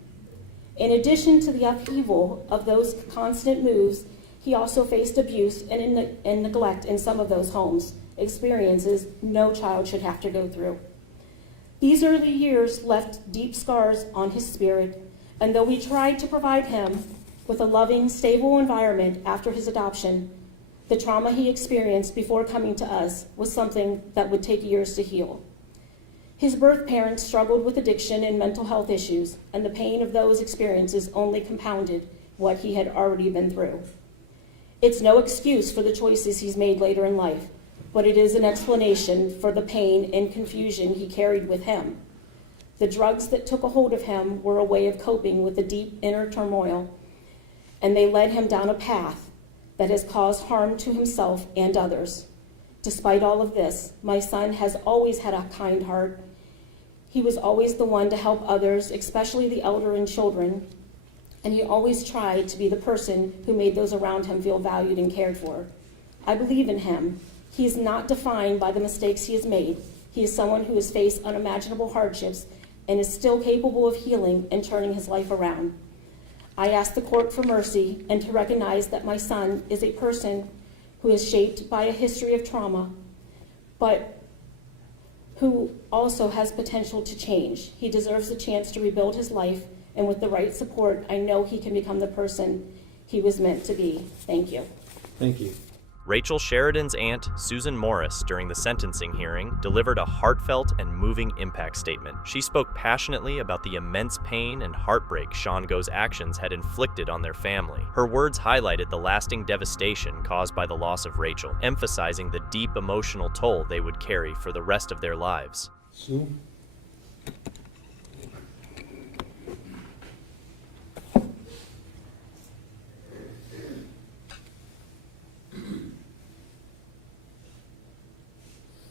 In addition to the upheaval of those constant moves, he also faced abuse and neglect in some of those homes, experiences no child should have to go through. These early years left deep scars on his spirit, and though we tried to provide him with a loving, stable environment after his adoption, the trauma he experienced before coming to us was something that would take years to heal. His birth parents struggled with addiction and mental health issues, and the pain of those experiences only compounded what he had already been through. It's no excuse for the choices he's made later in life, but it is an explanation for the pain and confusion he carried with him. The drugs that took a hold of him were a way of coping with the deep inner turmoil, and they led him down a path that has caused harm to himself and others. Despite all of this, my son has always had a kind heart. He was always the one to help others, especially the elder and children, and he always tried to be the person who made those around him feel valued and cared for. I believe in him. He is not defined by the mistakes he has made. He is someone who has faced unimaginable hardships and is still capable of healing and turning his life around. I ask the court for mercy and to recognize that my son is a person who is shaped by a history of trauma, but who also has potential to change. He deserves a chance to rebuild his life, and with the right support, I know he can become the person he was meant to be. Thank you. Thank you. Rachel Sheridan's aunt, Susan Morris, during the sentencing hearing, delivered a heartfelt and moving impact statement. She spoke passionately about the immense pain and heartbreak Sean Go's actions had inflicted on their family. Her words highlighted the lasting devastation caused by the loss of Rachel, emphasizing the deep emotional toll they would carry for the rest of their lives. Sue?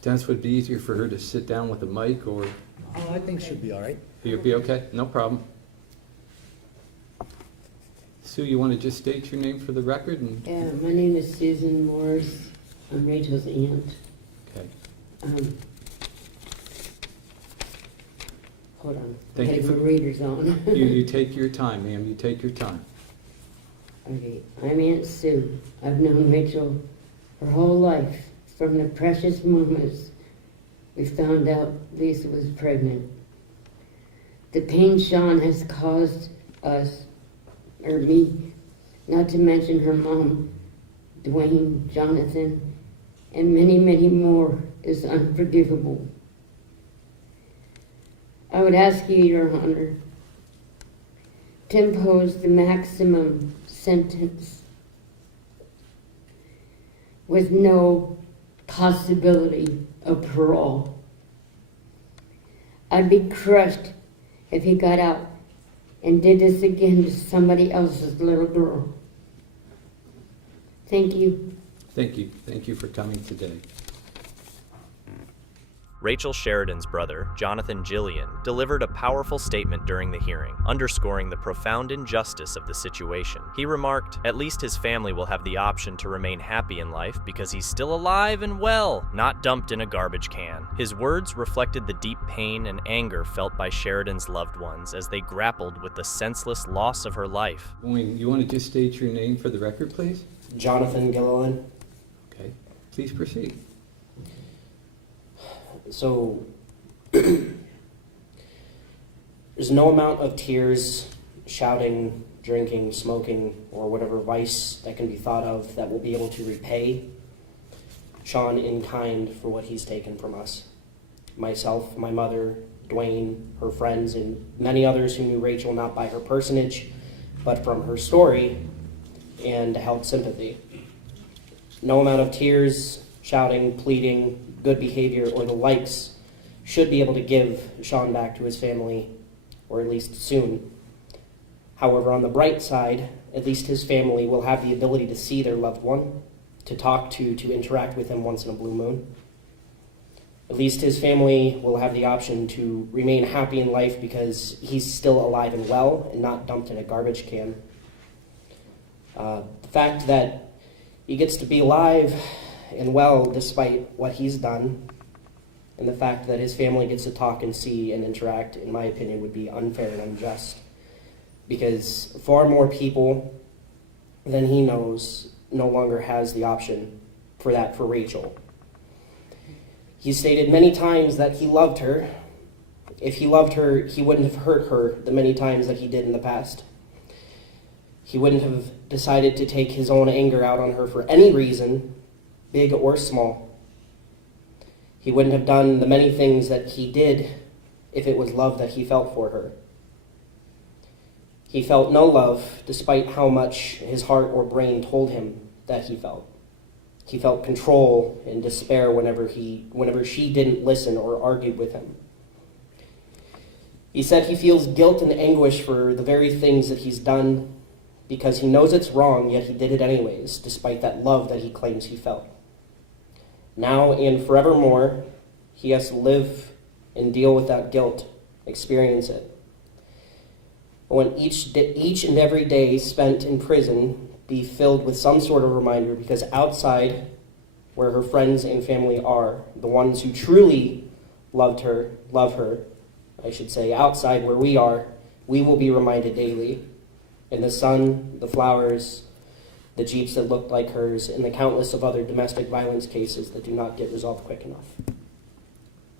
Dennis, would it be easier for her to sit down with a mic, or? Oh, I think she'll be all right. You'll be okay? No problem. Sue, you want to just state your name for the record? Yeah, my name is Susan Morris. I'm Rachel's aunt. Okay. Hold on. Thank you. My reader's on. You take your time, ma'am. You take your time. Okay, I'm Aunt Sue. I've known Rachel her whole life. From the precious moments we found out Lisa was pregnant. The pain Sean has caused us, or me, not to mention her mom, Dwayne, Jonathan, and many, many more, is unforgivable. I would ask you, Your Honor, to impose the maximum sentence with no possibility of parole. I'd be crushed if he got out and did this again to somebody else's little girl. Thank you. Thank you. Thank you for coming today. Rachel Sheridan's brother, Jonathan Gillian, delivered a powerful statement during the hearing, underscoring the profound injustice of the situation. He remarked, "At least his family will have the option to remain happy in life because he's still alive and well, not dumped in a garbage can." His words reflected the deep pain and anger felt by Sheridan's loved ones as they grappled with the senseless loss of her life. You want to just state your name for the record, please? Jonathan Gillian. Okay, please proceed. So, there's no amount of tears, shouting, drinking, smoking, or whatever vice that can be thought of that will be able to repay Sean in kind for what he's taken from us. Myself, my mother, Dwayne, her friends, and many others who knew Rachel not by her personage, but from her story and held sympathy. No amount of tears, shouting, pleading, good behavior, or the likes should be able to give Sean back to his family, or at least soon. However, on the bright side, at least his family will have the ability to see their loved one, to talk to interact with him once in a blue moon. At least his family will have the option to remain happy in life because he's still alive and well and not dumped in a garbage can. The fact that he gets to be alive and well despite what he's done, and the fact that his family gets to talk and see and interact, in my opinion, would be unfair and unjust. Because far more people than he knows no longer has the option for that for Rachel. He stated many times that he loved her. If he loved her, he wouldn't have hurt her the many times that he did in the past. He wouldn't have decided to take his own anger out on her for any reason, big or small. He wouldn't have done the many things that he did if it was love that he felt for her. He felt no love despite how much his heart or brain told him that he felt. He felt control and despair whenever she didn't listen or argued with him. He said he feels guilt and anguish for the very things that he's done because he knows it's wrong, yet he did it anyways, despite that love that he claims he felt. Now and forevermore, he has to live and deal with that guilt, experience it. But when each and every day spent in prison be filled with some sort of reminder, because outside, where her friends and family are, the ones who truly love her, outside where we are, we will be reminded daily. In the sun, the flowers, the Jeeps that looked like hers, and the countless of other domestic violence cases that do not get resolved quick enough.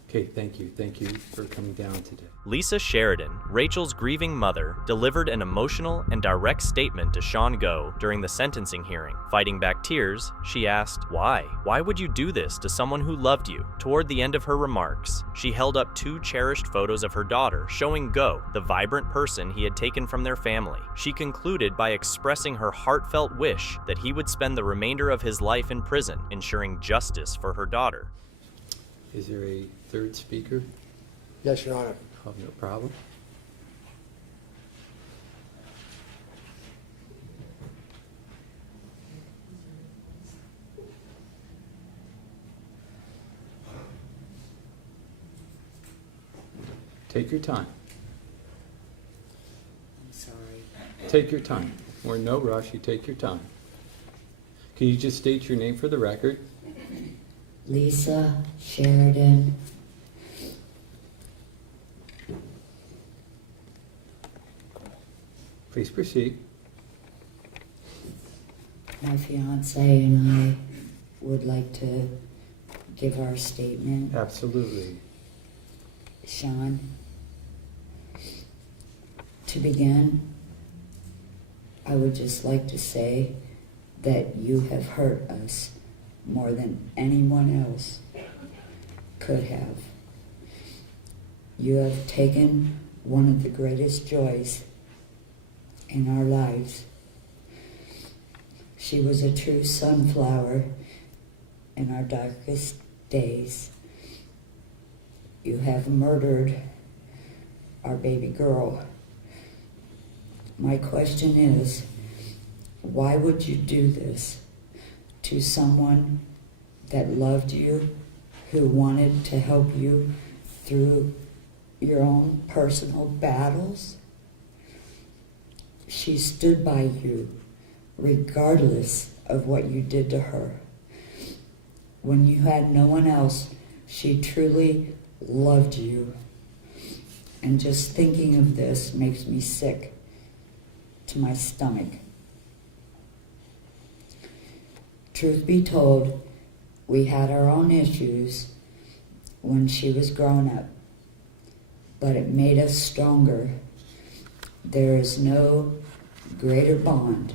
Okay, thank you. Thank you for coming down today. Lisa Sheridan, Rachel's grieving mother, delivered an emotional and direct statement to Sean Go during the sentencing hearing. Fighting back tears, she asked, "Why? Why would you do this to someone who loved you?" Toward the end of her remarks, she held up 2 cherished photos of her daughter, showing Go, the vibrant person he had taken from their family. She concluded by expressing her heartfelt wish that he would spend the remainder of his life in prison, ensuring justice for her daughter. Is there a third speaker? Yes, Your Honor. Oh, no problem. Take your time. I'm sorry. Take your time. We're in no rush. You take your time. Can you just state your name for the record? Lisa Sheridan. Please proceed. My fiance and I would like to give our statement. Absolutely. Sean, to begin, I would just like to say that you have hurt us more than anyone else could have. You have taken one of the greatest joys in our lives. She was a true sunflower in our darkest days. You have murdered our baby girl. My question is, why would you do this to someone that loved you who wanted to help you through your own personal battles. She stood by you regardless of what you did to her. When you had no one else, she truly loved you. And just thinking of this makes me sick to my stomach. Truth be told, we had our own issues when she was grown up, but it made us stronger. There is no greater bond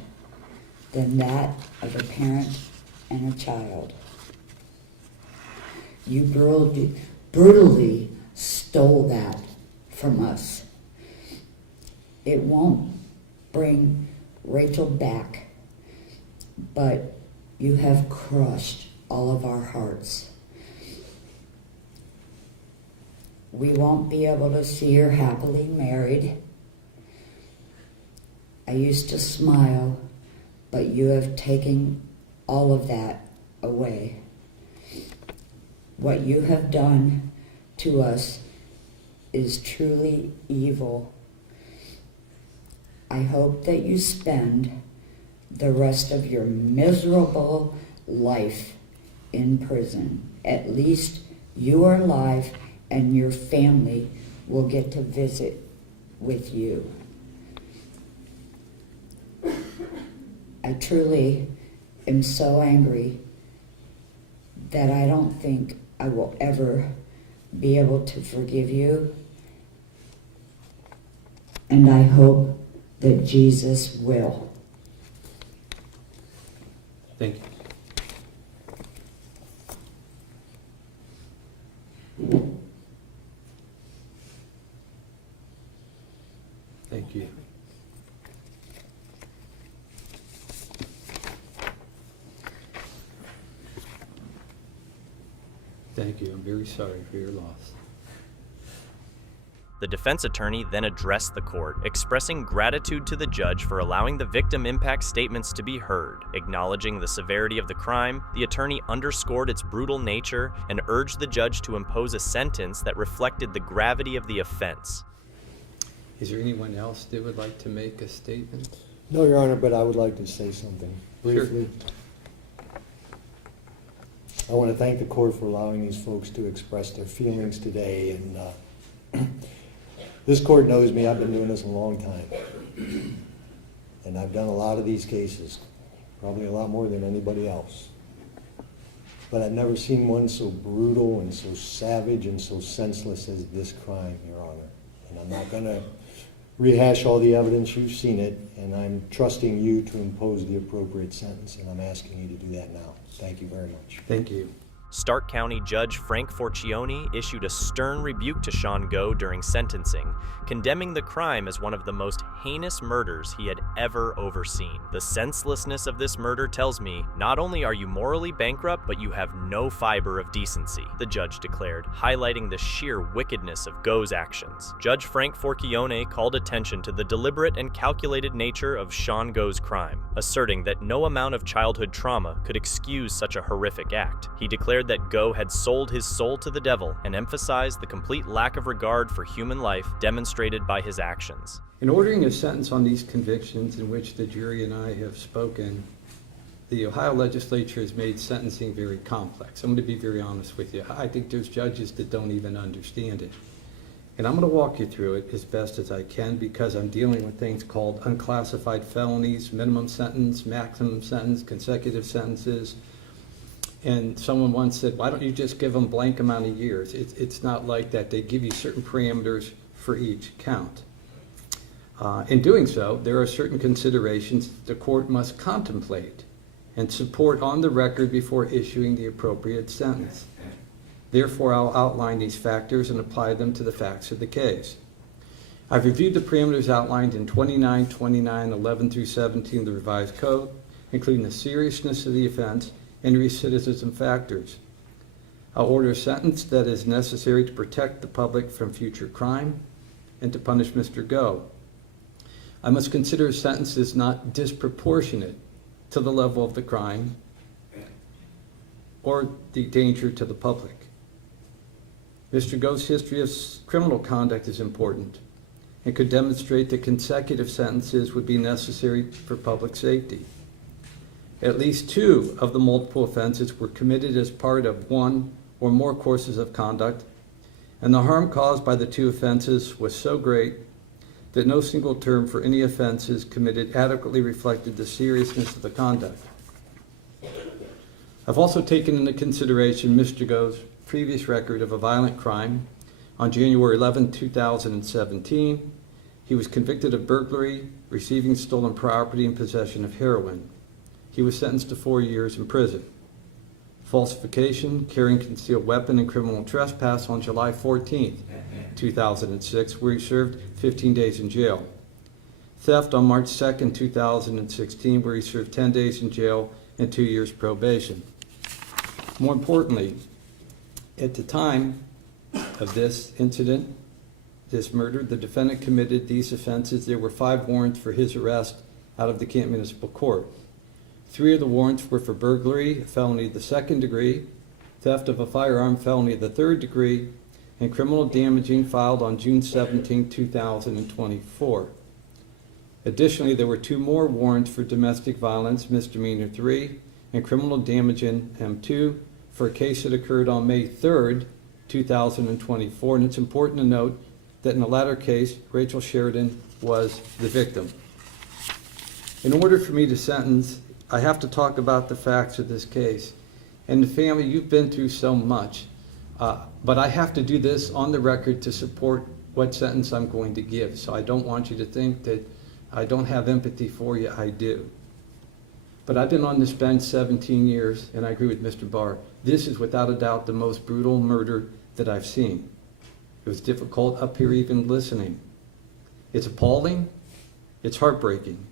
than that of a parent and a child. You brutally stole that from us. It won't bring Rachel back, but you have crushed all of our hearts. We won't be able to see her happily married. I used to smile, but you have taken all of that away. What you have done to us is truly evil. I hope that you spend the rest of your miserable life in prison. At least you are alive and your family will get to visit with you. I truly am so angry that I don't think I will ever be able to forgive you. And I hope that Jesus will. Thank you. Thank you. Thank you. I'm very sorry for your loss. The defense attorney then addressed the court, expressing gratitude to the judge for allowing the victim impact statements to be heard. Acknowledging the severity of the crime, the attorney underscored its brutal nature and urged the judge to impose a sentence that reflected the gravity of the offense. Is there anyone else that would like to make a statement? No, Your Honor, but I would like to say something briefly. Sure. I want to thank the court for allowing these folks to express their feelings today. And this court knows me. I've been doing this a long time. And I've done a lot of these cases, probably a lot more than anybody else. But I've never seen one so brutal and so savage and so senseless as this crime, Your Honor. And I'm not going to rehash all the evidence. You've seen it, and I'm trusting you to impose the appropriate sentence, and I'm asking you to do that now. Thank you very much. Thank you. Stark County Judge Frank Forcione issued a stern rebuke to Sean Goh during sentencing, condemning the crime as one of the most heinous murders he had ever overseen. The senselessness of this murder tells me, not only are you morally bankrupt, but you have no fiber of decency, the judge declared, highlighting the sheer wickedness of Goh's actions. Judge Frank Forcione called attention to the deliberate and calculated nature of Sean Goh's crime, asserting that no amount of childhood trauma could excuse such a horrific act. He declared that Goh had sold his soul to the devil and emphasized the complete lack of regard for human life demonstrated by his actions. In ordering a sentence on these convictions in which the jury and I have spoken, the Ohio legislature has made sentencing very complex. I'm going to be very honest with you. I think there's judges that don't even understand it. And I'm going to walk you through it as best as I can because I'm dealing with things called unclassified felonies, minimum sentence, maximum sentence, consecutive sentences. And someone once said, why don't you just give them blank amount of years? It's not like that. They give you certain parameters for each count. In doing so, there are certain considerations the court must contemplate and support on the record before issuing the appropriate sentence. Therefore, I'll outline these factors and apply them to the facts of the case. I've reviewed the parameters outlined in 29, 29, 11 through 17 of the revised code, including the seriousness of the offense and recidivism factors. I'll order a sentence that is necessary to protect the public from future crime and to punish Mr. Goh. I must consider a sentence is not disproportionate to the level of the crime or the danger to the public. Mr. Go's history of criminal conduct is important and could demonstrate that consecutive sentences would be necessary for public safety. At least 2 of the multiple offenses were committed as part of 1 or more courses of conduct, and the harm caused by the 2 offenses was so great that no single term for any offenses committed adequately reflected the seriousness of the conduct. I've also taken into consideration Mr. Go's previous record of a violent crime. On January 11, 2017, he was convicted of burglary, receiving stolen property, and possession of heroin. He was sentenced to 4 years in prison. Falsification, carrying concealed weapon, and criminal trespass on July 14, 2006, where he served 15 days in jail. Theft on March 2, 2016, where he served 10 days in jail and 2 years probation. More importantly, at the time of this incident, this murder, the defendant committed these offenses. There were 5 warrants for his arrest out of the Canton Municipal Court. 3 of the warrants were for burglary, a felony of the 2nd degree, theft of a firearm, felony of the 3rd degree, and criminal damaging filed on June 17, 2024. Additionally, there were 2 more warrants for domestic violence, misdemeanor 3, and criminal damaging M2 for a case that occurred on May 3rd, 2024. And it's important to note that in the latter case, Rachel Sheridan was the victim. In order for me to sentence, I have to talk about the facts of this case. And the family, you've been through so much, but I have to do this on the record to support what sentence I'm going to give. So I don't want you to think that I don't have empathy for you. I do. But I've been on this bench 17 years, and I agree with Mr. Barr. This is without a doubt the most brutal murder that I've seen. It was difficult up here even listening. It's appalling. It's heartbreaking.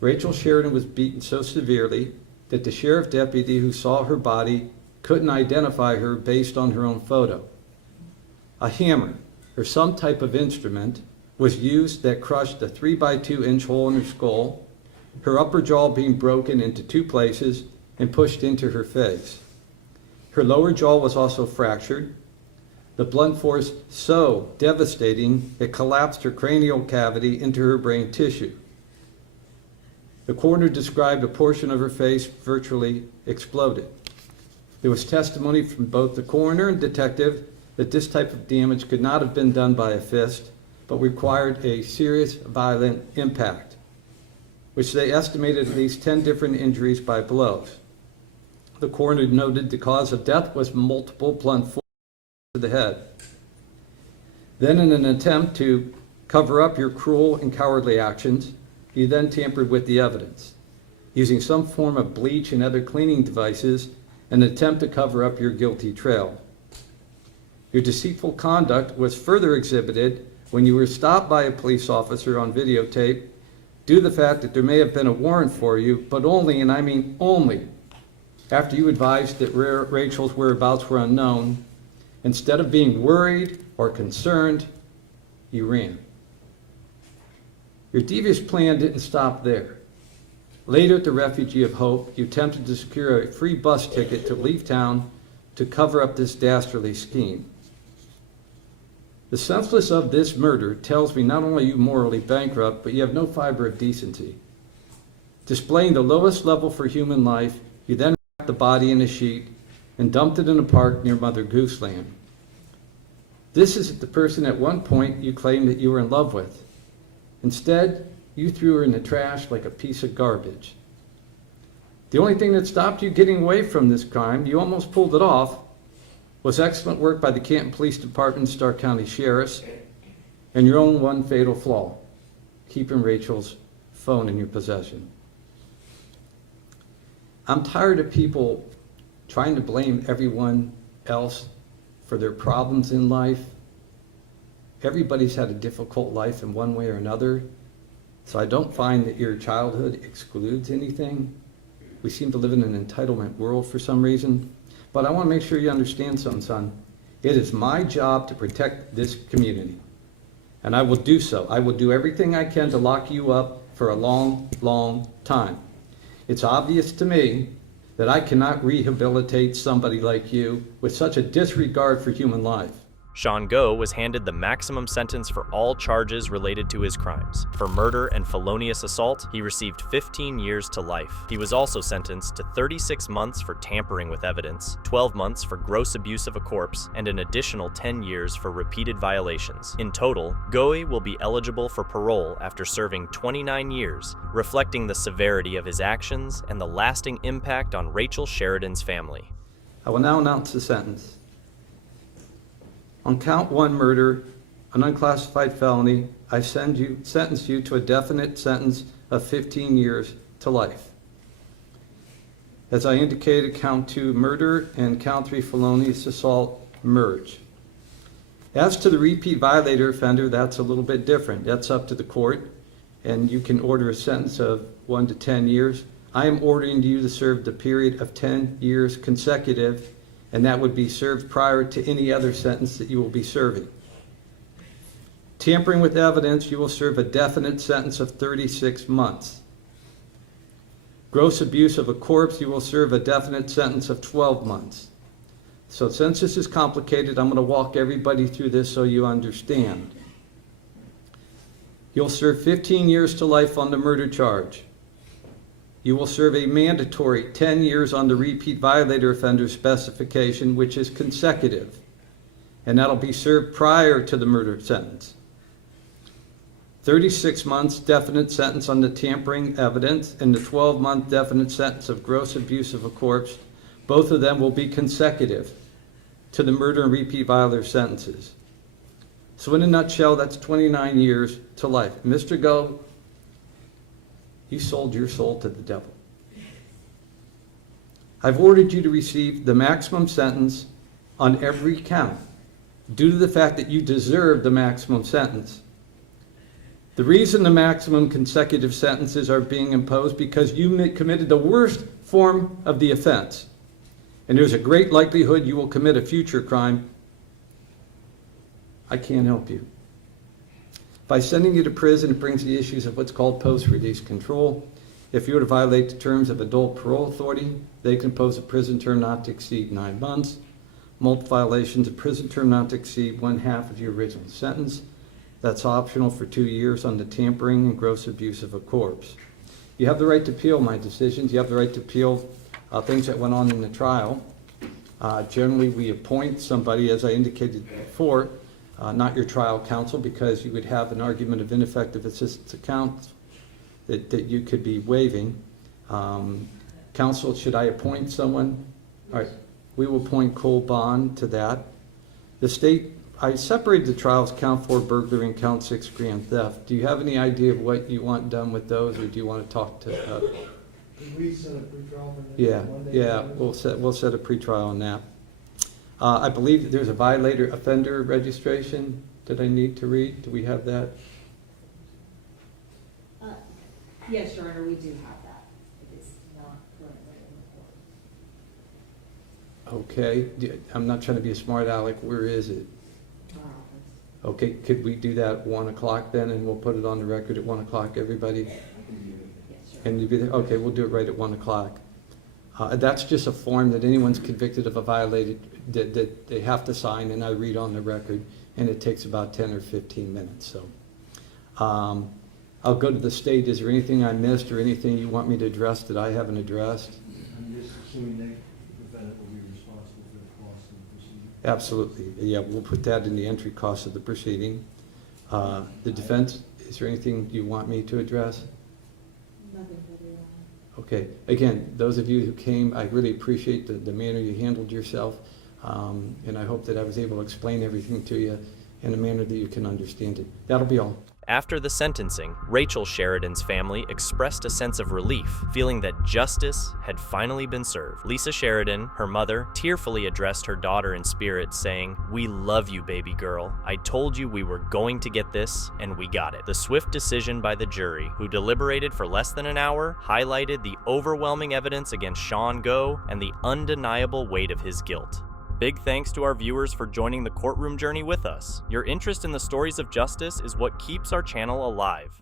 Rachel Sheridan was beaten so severely that the sheriff deputy who saw her body couldn't identify her based on her own photo. A hammer, or some type of instrument, was used that crushed a 3-by-2-inch hole in her skull, her upper jaw being broken into 2 places and pushed into her face. Her lower jaw was also fractured. The blunt force so devastating it collapsed her cranial cavity into her brain tissue. The coroner described a portion of her face virtually exploded. There was testimony from both the coroner and detective that this type of damage could not have been done by a fist, but required a serious violent impact, which they estimated at least 10 different injuries by blows. The coroner noted the cause of death was multiple blunt force to the head. Then, in an attempt to cover up your cruel and cowardly actions, you then tampered with the evidence, using some form of bleach and other cleaning devices in an attempt to cover up your guilty trail. Your deceitful conduct was further exhibited when you were stopped by a police officer on videotape due to the fact that there may have been a warrant for you, but only, and I mean only, after you advised that Rachel's whereabouts were unknown. Instead of being worried or concerned, you ran. Your devious plan didn't stop there. Later at the Refugee of Hope, you attempted to secure a free bus ticket to leave town to cover up this dastardly scheme. The senselessness of this murder tells me not only are you morally bankrupt, but you have no fiber of decency. Displaying the lowest level for human life, you then wrapped the body in a sheet and dumped it in a park near Mother Goose Land. This is the person at one point you claimed that you were in love with. Instead, you threw her in the trash like a piece of garbage. The only thing that stopped you getting away from this crime, you almost pulled it off, was excellent work by the Canton Police Department, Stark County Sheriffs, and your own one fatal flaw, keeping Rachel's phone in your possession. I'm tired of people trying to blame everyone else for their problems in life. Everybody's had a difficult life in one way or another, so I don't find that your childhood excludes anything. We seem to live in an entitlement world for some reason, but I want to make sure you understand something, son. It is my job to protect this community, and I will do so. I will do everything I can to lock you up for a long, long time. It's obvious to me that I cannot rehabilitate somebody like you with such a disregard for human life. Sean Go was handed the maximum sentence for all charges related to his crimes. For murder and felonious assault, he received 15 years to life. He was also sentenced to 36 months for tampering with evidence, 12 months for gross abuse of a corpse, and an additional 10 years for repeated violations. In total, Goey will be eligible for parole after serving 29 years, reflecting the severity of his actions and the lasting impact on Rachel Sheridan's family. I will now announce the sentence. On count 1 murder, an unclassified felony, I sentence you to a definite sentence of 15 years to life. As I indicated, count 2 murder and count 3 felonious assault merge. As to the repeat violator offender, that's a little bit different. That's up to the court, and you can order a sentence of 1 to 10 years. I am ordering you to serve the period of 10 years consecutive, and that would be served prior to any other sentence that you will be serving. Tampering with evidence, you will serve a definite sentence of 36 months. Gross abuse of a corpse, you will serve a definite sentence of 12 months. So since this is complicated, I'm going to walk everybody through this so you understand. You'll serve 15 years to life on the murder charge. You will serve a mandatory 10 years on the repeat violator offender specification, which is consecutive, and that'll be served prior to the murder sentence. 36 months definite sentence on the tampering evidence, and the 12-month definite sentence of gross abuse of a corpse. Both of them will be consecutive to the murder and repeat violator sentences. So in a nutshell, that's 29 years to life. Mr. Go, you sold your soul to the devil. I've ordered you to receive the maximum sentence on every count due to the fact that you deserve the maximum sentence. The reason the maximum consecutive sentences are being imposed because you committed the worst form of the offense, and there's a great likelihood you will commit a future crime. I can't help you. By sending you to prison, it brings the issues of what's called post-release control. If you were to violate the terms of adult parole authority, they can impose a prison term not to exceed 9 months. Multiple violations, a prison term not to exceed 1/2 of your original sentence. That's optional for 2 years on the tampering and gross abuse of a corpse. You have the right to appeal my decisions. You have the right to appeal things that went on in the trial. Generally, we appoint somebody, as I indicated before, not your trial counsel, because you would have an argument of ineffective assistance of counsel that you could be waiving. Counsel, should I appoint someone? All right, we will appoint Cole Bond to that. The state, I separated the trials, count 4 burglary and count 6 grand theft. Do you have any idea of what you want done with those, or do you want to talk to? Can we set a pretrial for next Yeah, Monday? yeah, we'll set a pretrial on that. I believe that there's a violator offender registration that I need to read. Do we have that? Yes, Your Honor, we do have that. It is not currently in the court. Okay, I'm not trying to be a smart aleck. Where is it? Okay, could we do that at 1 o'clock then, and we'll put it on the record at 1 o'clock, everybody? Can you be there? Okay, we'll do it right at 1 o'clock. That's just a form that anyone's convicted of a violated, that they have to sign, and I read on the record, and it takes about 10 or 15 minutes. So I'll go to the state. Is there anything I missed or anything you want me to address that I haven't addressed? I'm just assuming the defendant will be responsible for the cost of the proceeding. Absolutely. Yeah, we'll put that in the entry cost of the proceeding. The defense, is there anything you want me to address? Nothing further. Okay. Again, those of you who came, I really appreciate the manner you handled yourself, and I hope that I was able to explain everything to you in a manner that you can understand it. That'll be all. After the sentencing, Rachel Sheridan's family expressed a sense of relief, feeling that justice had finally been served. Lisa Sheridan, her mother, tearfully addressed her daughter in spirit, saying, "We love you, baby girl. I told you we were going to get this, and we got it." The swift decision by the jury, who deliberated for less than an hour, highlighted the overwhelming evidence against Sean Go and the undeniable weight of his guilt. Big thanks to our viewers for joining the courtroom journey with us. Your interest in the stories of justice is what keeps our channel alive.